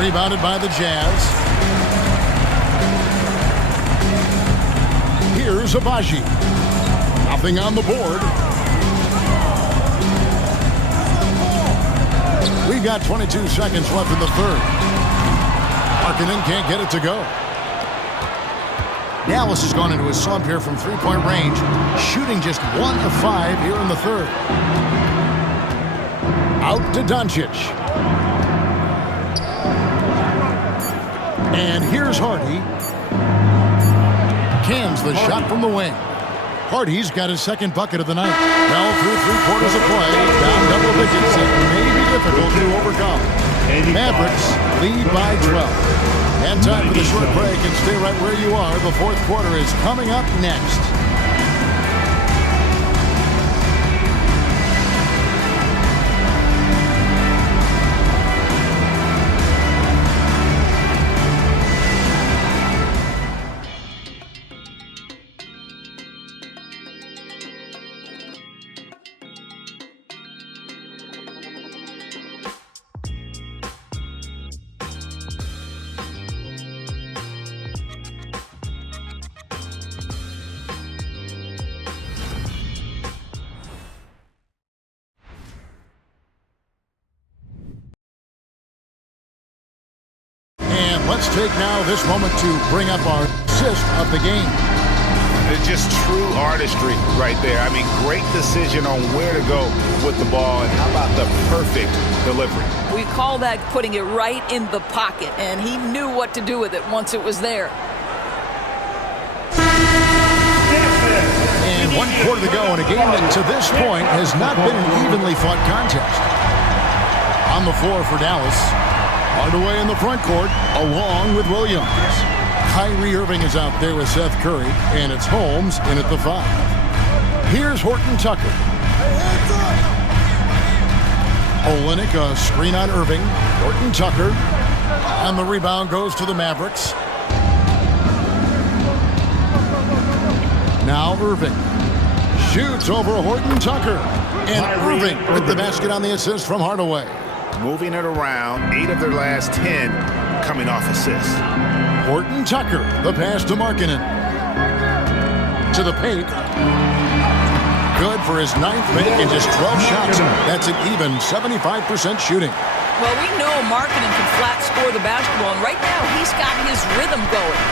Rebounded by the Jazz. Here's Abaji. Nothing on the board. We've got 22 seconds left in the third. Markkanen can't get it to go. Dallas has gone into a slump here from three-point range, shooting just 1 of 5 here in the third. Out to Doncic. And here's Hardy. Cans the shot from the wing. Hardy's got his second bucket of the night. Well, through 3/4 of play, down double digits, it may be difficult to overcome. Mavericks lead by 12. And time for the short break, and stay right where you are. The fourth quarter is coming up next. Let's take now this moment to bring up our assist of the game. It's just true artistry right there. I mean, great decision on where to go with the ball, and how about the perfect delivery? We call that putting it right in the pocket, and he knew what to do with it once it was there. And 1 quarter to go in a game that to this point has not been an evenly fought contest. On the floor for Dallas. Hardaway in the front court, along with Williams. Kyrie Irving is out there with Seth Curry, and it's Holmes in at the 5. Here's Horton Tucker. Olynyk, a screen on Irving. Horton Tucker, and the rebound goes to the Mavericks. Now Irving shoots over Horton Tucker, and Irving with the basket on the assist from Hardaway. Moving it around, 8 of their last 10 coming off assists. Horton Tucker, the pass to Markkanen. To the paint. Good for his 9th make and just 12 shots. That's an even 75% shooting. Well, we know Markkanen can flat score the basketball, and right now he's got his rhythm going.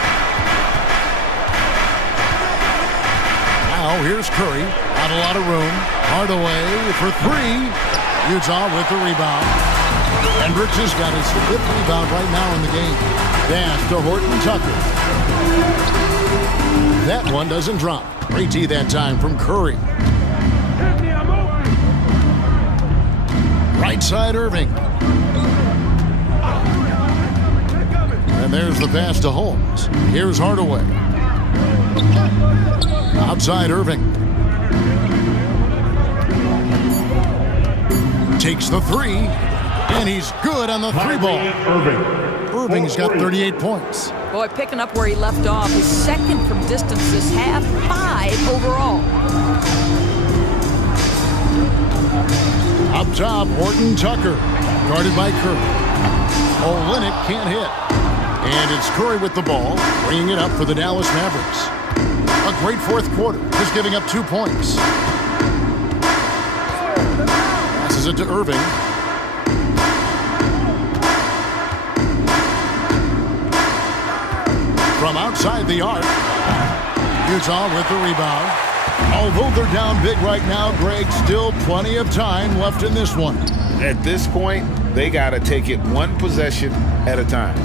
Now here's Curry. Not a lot of room. Hardaway for 3. Utah with the rebound. Hendricks has got his 5th rebound right now in the game. Pass to Horton Tucker. That one doesn't drop. Great D that time from Curry. Right side Irving. And there's the pass to Holmes. Here's Hardaway. Outside Irving. Takes the three, and he's good on the three ball. Irving's got 38 points. Boy, picking up where he left off. His second from distance this half, 5 overall. Up top, Horton Tucker, guarded by Curry. Olynyk can't hit. And it's Curry with the ball, bringing it up for the Dallas Mavericks. A great fourth quarter, just giving up 2 points. Passes it to Irving. From outside the arc, Utah with the rebound. Although they're down big right now, Greg, still plenty of time left in this one. At this point, they got to take it one possession at a time.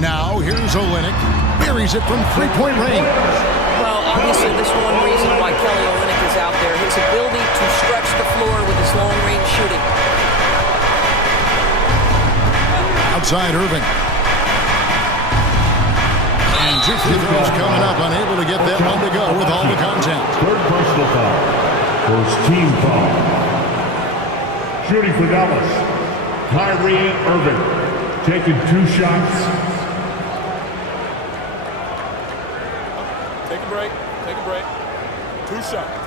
Now, here's Olynyk. Buries it from three-point range. Well, obviously, this one reason why Kelly Olynyk is out there, his ability to stretch the floor with his long-range shooting. Outside Irving. And 2 free throws coming up, unable to get that one to go with all the contact. Third personal foul. First team foul. Shooting for Dallas, Kyrie Irving. Taking 2 shots. Take a break. Take a break. 2 shots.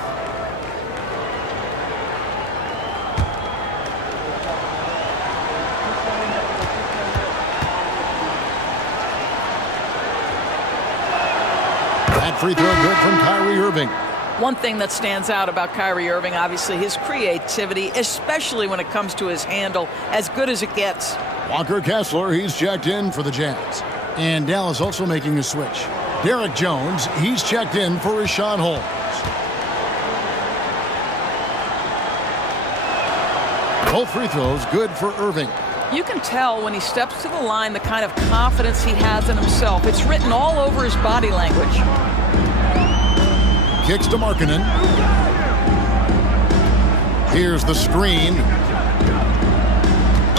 That free throw good from Kyrie Irving. One thing that stands out about Kyrie Irving, obviously, his creativity, especially when it comes to his handle, as good as it gets. Walker Kessler, he's checked in for the Jazz. And Dallas also making a switch. Derek Jones, he's checked in for Rashawn Holmes. Both free throws good for Irving. You can tell when he steps to the line the kind of confidence he has in himself. It's written all over his body language. Kicks to Markkanen. Here's the screen.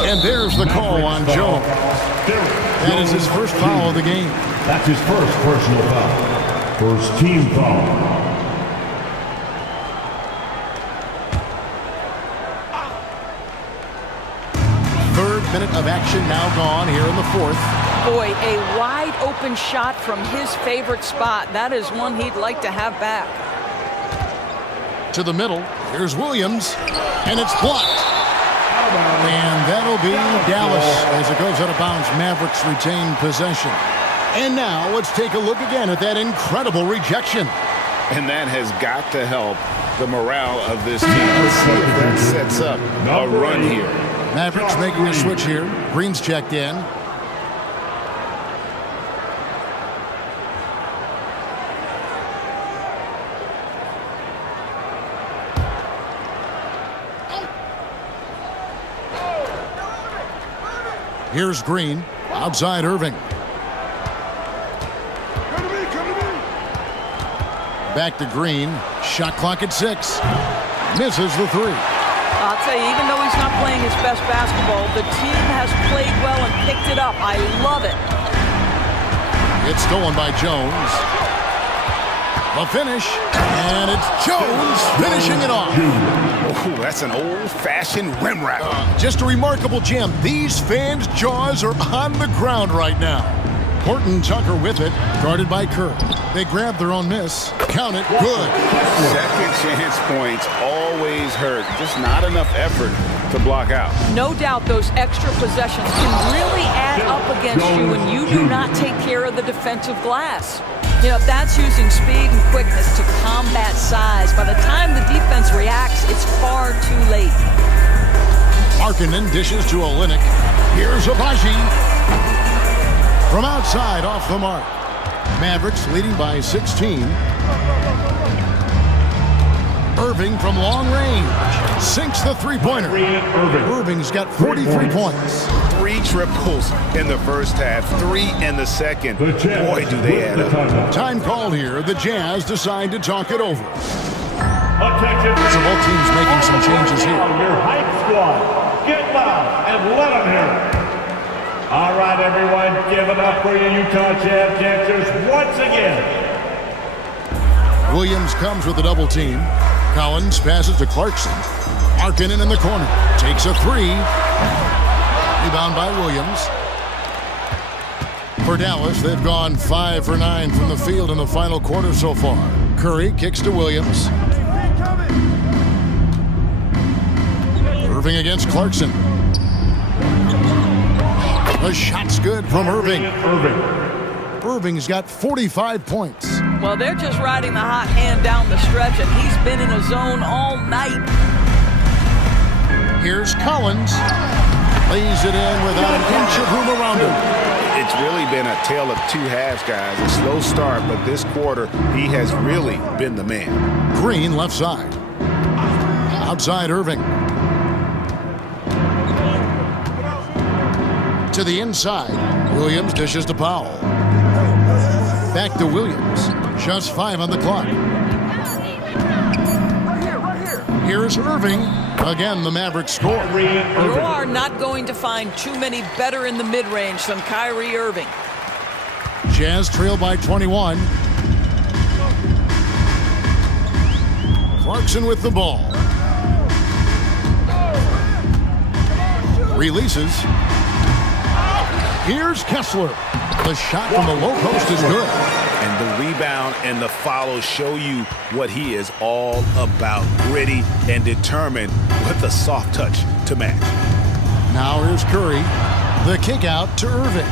And there's the call on Jones. That is his first foul of the game. That's his first personal foul. First team foul. Third minute of action now gone here in the fourth. Boy, a wide open shot from his favorite spot. That is one he'd like to have back. To the middle. Here's Williams. And it's blocked. And that'll be Dallas as it goes out of bounds. Mavericks retain possession. And now let's take a look again at that incredible rejection. And that has got to help the morale of this team. Let's see if that sets up a run here. Mavericks making a switch here. Green's checked in. Here's Green. Outside Irving. Back to Green. Shot clock at 6. Misses the 3. I'll tell you, even though he's not playing his best basketball, the team has played well and picked it up. I love it. It's stolen by Jones. The finish, and it's Jones finishing it off. Ooh, that's an old-fashioned rim wrap. Just a remarkable jam. These fans' jaws are on the ground right now. Horton Tucker with it, guarded by Kerr. They grab their own miss. Count it, good. Second chance points always hurt. Just not enough effort to block out. No doubt those extra possessions can really add up against you when you do not take care of the defensive glass. You know, that's using speed and quickness to combat size. By the time the defense reacts, it's far too late. Markkanen dishes to Olynyk. Here's Abaji. From outside, off the mark. Mavericks leading by 16. Irving from long range. Sinks the three-pointer. Irving's got 43 points. 3 triples in the first half, 3 in the second. Boy, do they add up. Time called here. The Jazz decide to talk it over. So both teams making some changes here. Your hype squad, get loud and let them hear it. All right, everyone, give it up for your Utah Jazz dancers once again. Williams comes with a double team. Collins passes to Clarkson. Markkanen in the corner. Takes a three. Rebound by Williams. For Dallas, they've gone 5 for 9 from the field in the final quarter so far. Curry kicks to Williams. Irving against Clarkson. The shot's good from Irving. Irving's got 45 points. Well, they're just riding the hot hand down the stretch, and he's been in a zone all night. Here's Collins. Lays it in without an inch of room around him. It's really been a tale of two halves, guys. A slow start, but this quarter, he has really been the man. Green left side. Outside Irving. To the inside. Williams dishes to Powell. Back to Williams. Just 5 on the clock. Here's Irving. Again, the Mavericks score. You are not going to find too many better in the mid-range than Kyrie Irving. Jazz trail by 21. Clarkson with the ball. Releases. Here's Kessler. The shot from the low post is good. And the rebound and the follow show you what he is all about. Gritty and determined with the soft touch to match. Now here's Curry. The kick out to Irving.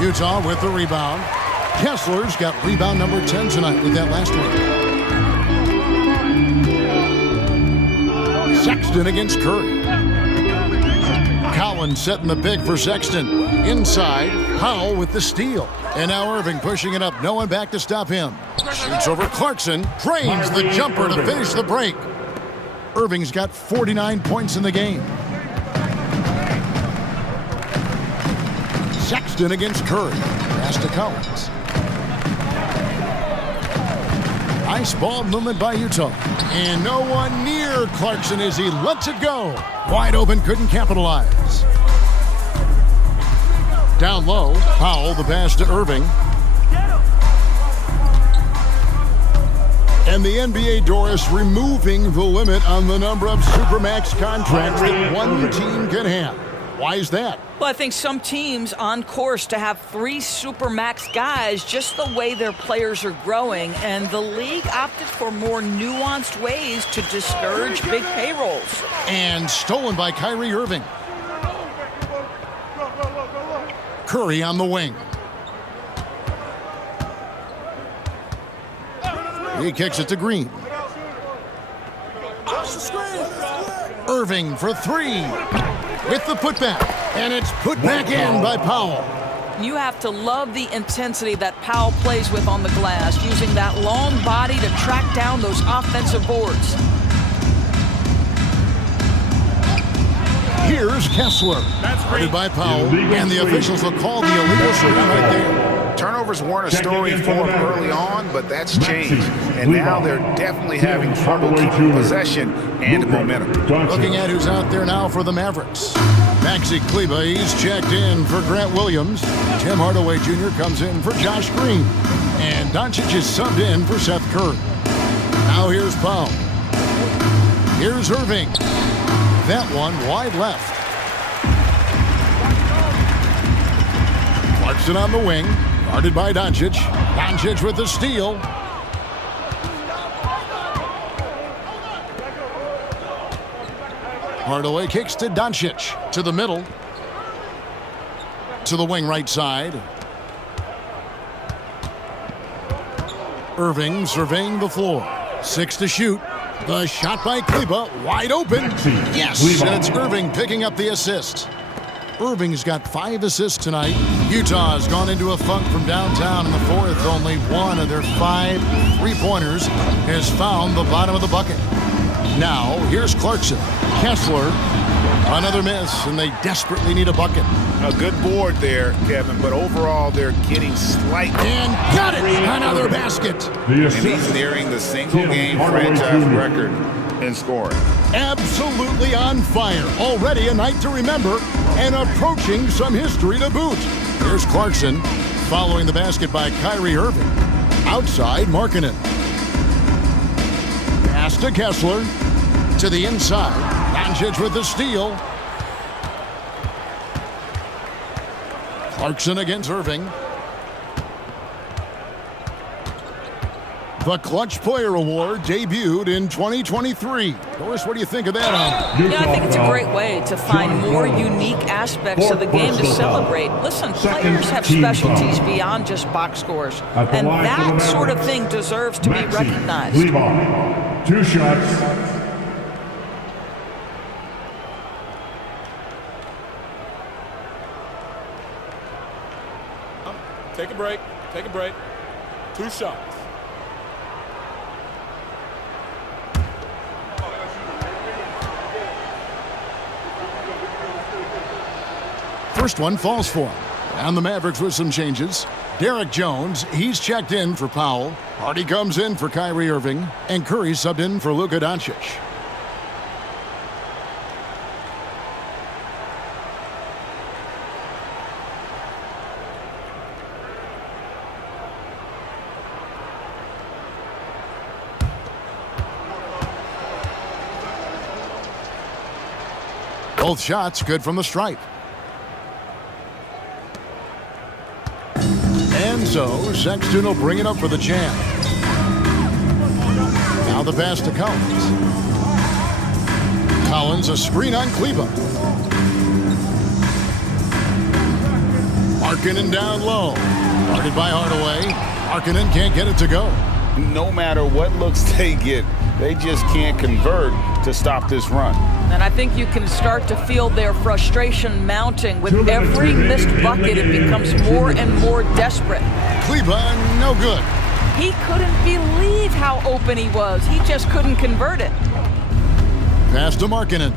Utah with the rebound. Kessler's got rebound number 10 tonight with that last one. Sexton against Curry. Collins setting the pick for Sexton. Inside, Powell with the steal. And now Irving pushing it up. No one back to stop him. Shoots over Clarkson. Drains the jumper to finish the break. Irving's got 49 points in the game. Sexton against Curry. Pass to Collins. Nice ball movement by Utah. And no one near Clarkson as he lets it go. Wide open, couldn't capitalize. Down low, Powell, the pass to Irving. And the NBA, Doris, removing the limit on the number of Supermax contracts that one team can have. Why is that? Well, I think some teams on course to have 3 Supermax guys just the way their players are growing, and the league opted for more nuanced ways to discourage big payrolls. And stolen by Kyrie Irving. Curry on the wing. He kicks it to Green. Irving for 3. With the putback. And it's put back in by Powell. You have to love the intensity that Powell plays with on the glass, using that long body to track down those offensive boards. Here's Kessler. Guarded by Powell. And the officials will call the illegal shot right there. Turnovers weren't a story for him early on, but that's changed. And now they're definitely having trouble keeping possession and momentum. Looking at who's out there now for the Mavericks. Maxi Kleber, he's checked in for Grant Williams. Tim Hardaway Jr. comes in for Josh Green. And Doncic is subbed in for Seth Curry. Now here's Powell. Here's Irving. That one wide left. Clarkson on the wing. Guarded by Doncic. Doncic with the steal. Hardaway kicks to Doncic. To the middle. To the wing right side. Irving surveying the floor. 6 to shoot. The shot by Kleber. Wide open. Yes, and it's Irving picking up the assist. Irving's got 5 assists tonight. Utah's gone into a funk from downtown in the fourth. Only one of their 5 3-pointers has found the bottom of the bucket. Now, here's Clarkson. Kessler, another miss, and they desperately need a bucket. A good board there, Kevin, but overall they're getting slight. And got it! Another basket. And he's nearing the single-game franchise record in scoring. Absolutely on fire. Already a night to remember and approaching some history to boot. Here's Clarkson following the basket by Kyrie Irving. Outside, Markkanen. to Kessler. To the inside. Doncic with the steal. Clarkson against Irving. The Clutch Player Award debuted in 2023. Doris, what do you think of that? Yeah, I think it's a great way to find more unique aspects of the game to celebrate. Listen, players have specialties beyond just box scores, and that sort of thing deserves to be recognized. 2 shots. Take a break. Take a break. 2 shots. First one falls for him. And the Mavericks with some changes. Derek Jones, he's checked in for Powell. Hardy comes in for Kyrie Irving. And Curry subbed in for Luka Doncic. Both shots good from the stripe. And so, Sexton will bring it up for the Jam. Now the pass to Collins. Collins, a screen on Kleba. Markkanen down low. Guarded by Hardaway. Markkanen can't get it to go. No matter what looks they get, they just can't convert to stop this run. And I think you can start to feel their frustration mounting. With every missed bucket, it becomes more and more desperate. Kleba, no good. He couldn't believe how open he was. He just couldn't convert it. Pass to Markkanen.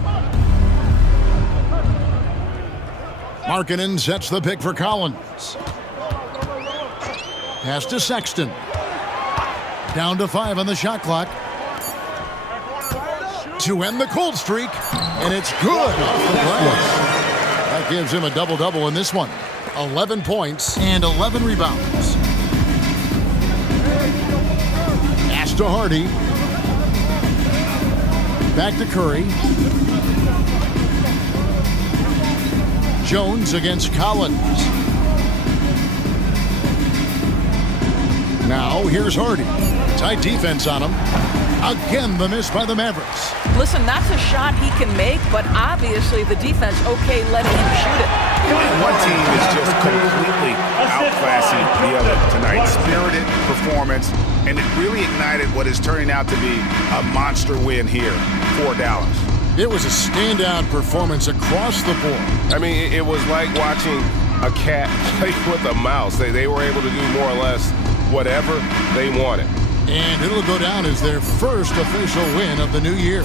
Markkanen sets the pick for Collins. Pass to Sexton. Down to 5 on the shot clock. To end the cold streak, and it's good off the glass. That gives him a double-double in this one. 11 points and 11 rebounds. Pass to Hardy. Back to Curry. Jones against Collins. Now here's Hardy. Tight defense on him. Again, the miss by the Mavericks. Listen, that's a shot he can make, but obviously the defense okay letting him shoot it. One team is just completely outclassing the other tonight. Spirited performance, and it really ignited what is turning out to be a monster win here for Dallas. It was a standout performance across the board. I mean, it was like watching a cat play with a mouse. They were able to do more or less whatever they wanted. And it'll go down as their first official win of the new year.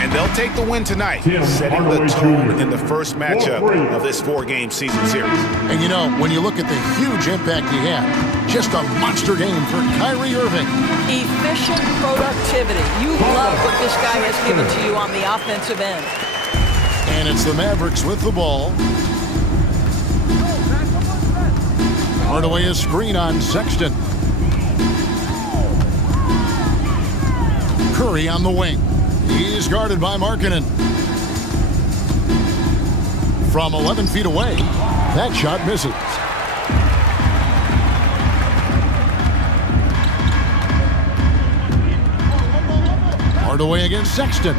And they'll take the win tonight, setting the tone in the first matchup of this 4-game season series. And you know, when you look at the huge impact he had, just a monster game for Kyrie Irving. Efficient productivity. You love what this guy has given to you on the offensive end. And it's the Mavericks with the ball. Hardaway a screen on Sexton. Curry on the wing. He's guarded by Markkanen. From 11 feet away, that shot misses. Hardaway against Sexton.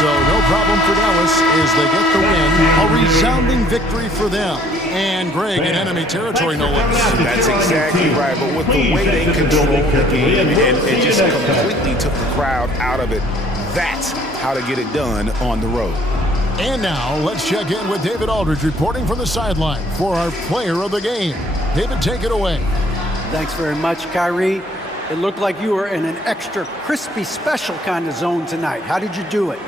So no problem for Dallas as they get the win. A resounding victory for them. And Greg in enemy territory, no less. That's exactly right. But with the way they controlled the game and just completely took the crowd out of it, that's how to get it done on the road. And now let's check in with David Aldridge reporting from the sideline for our player of the game. David, take it away. Thanks very much, Kyrie. It looked like you were in an extra crispy special kind of zone tonight. How did you do it?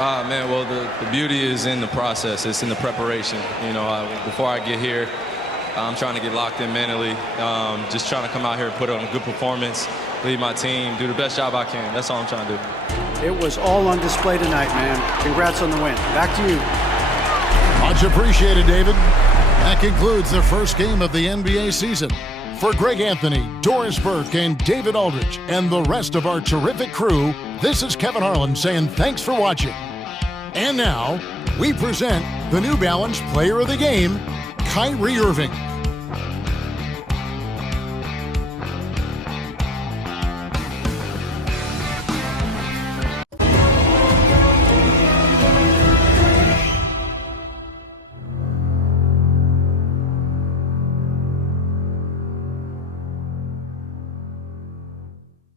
Man, well, the beauty is in the process. It's in the preparation. You know, before I get here, I'm trying to get locked in mentally. Just trying to come out here and put on a good performance, lead my team, do the best job I can. That's all I'm trying to do. It was all on display tonight, man. Congrats on the win. Back to you. Much appreciated, David. That concludes the first game of the NBA season. For Greg Anthony, Doris Burke, and David Aldridge, and the rest of our terrific crew, this is Kevin Harlan saying thanks for watching. And now, we present the New Balance Player of the Game, Kyrie Irving.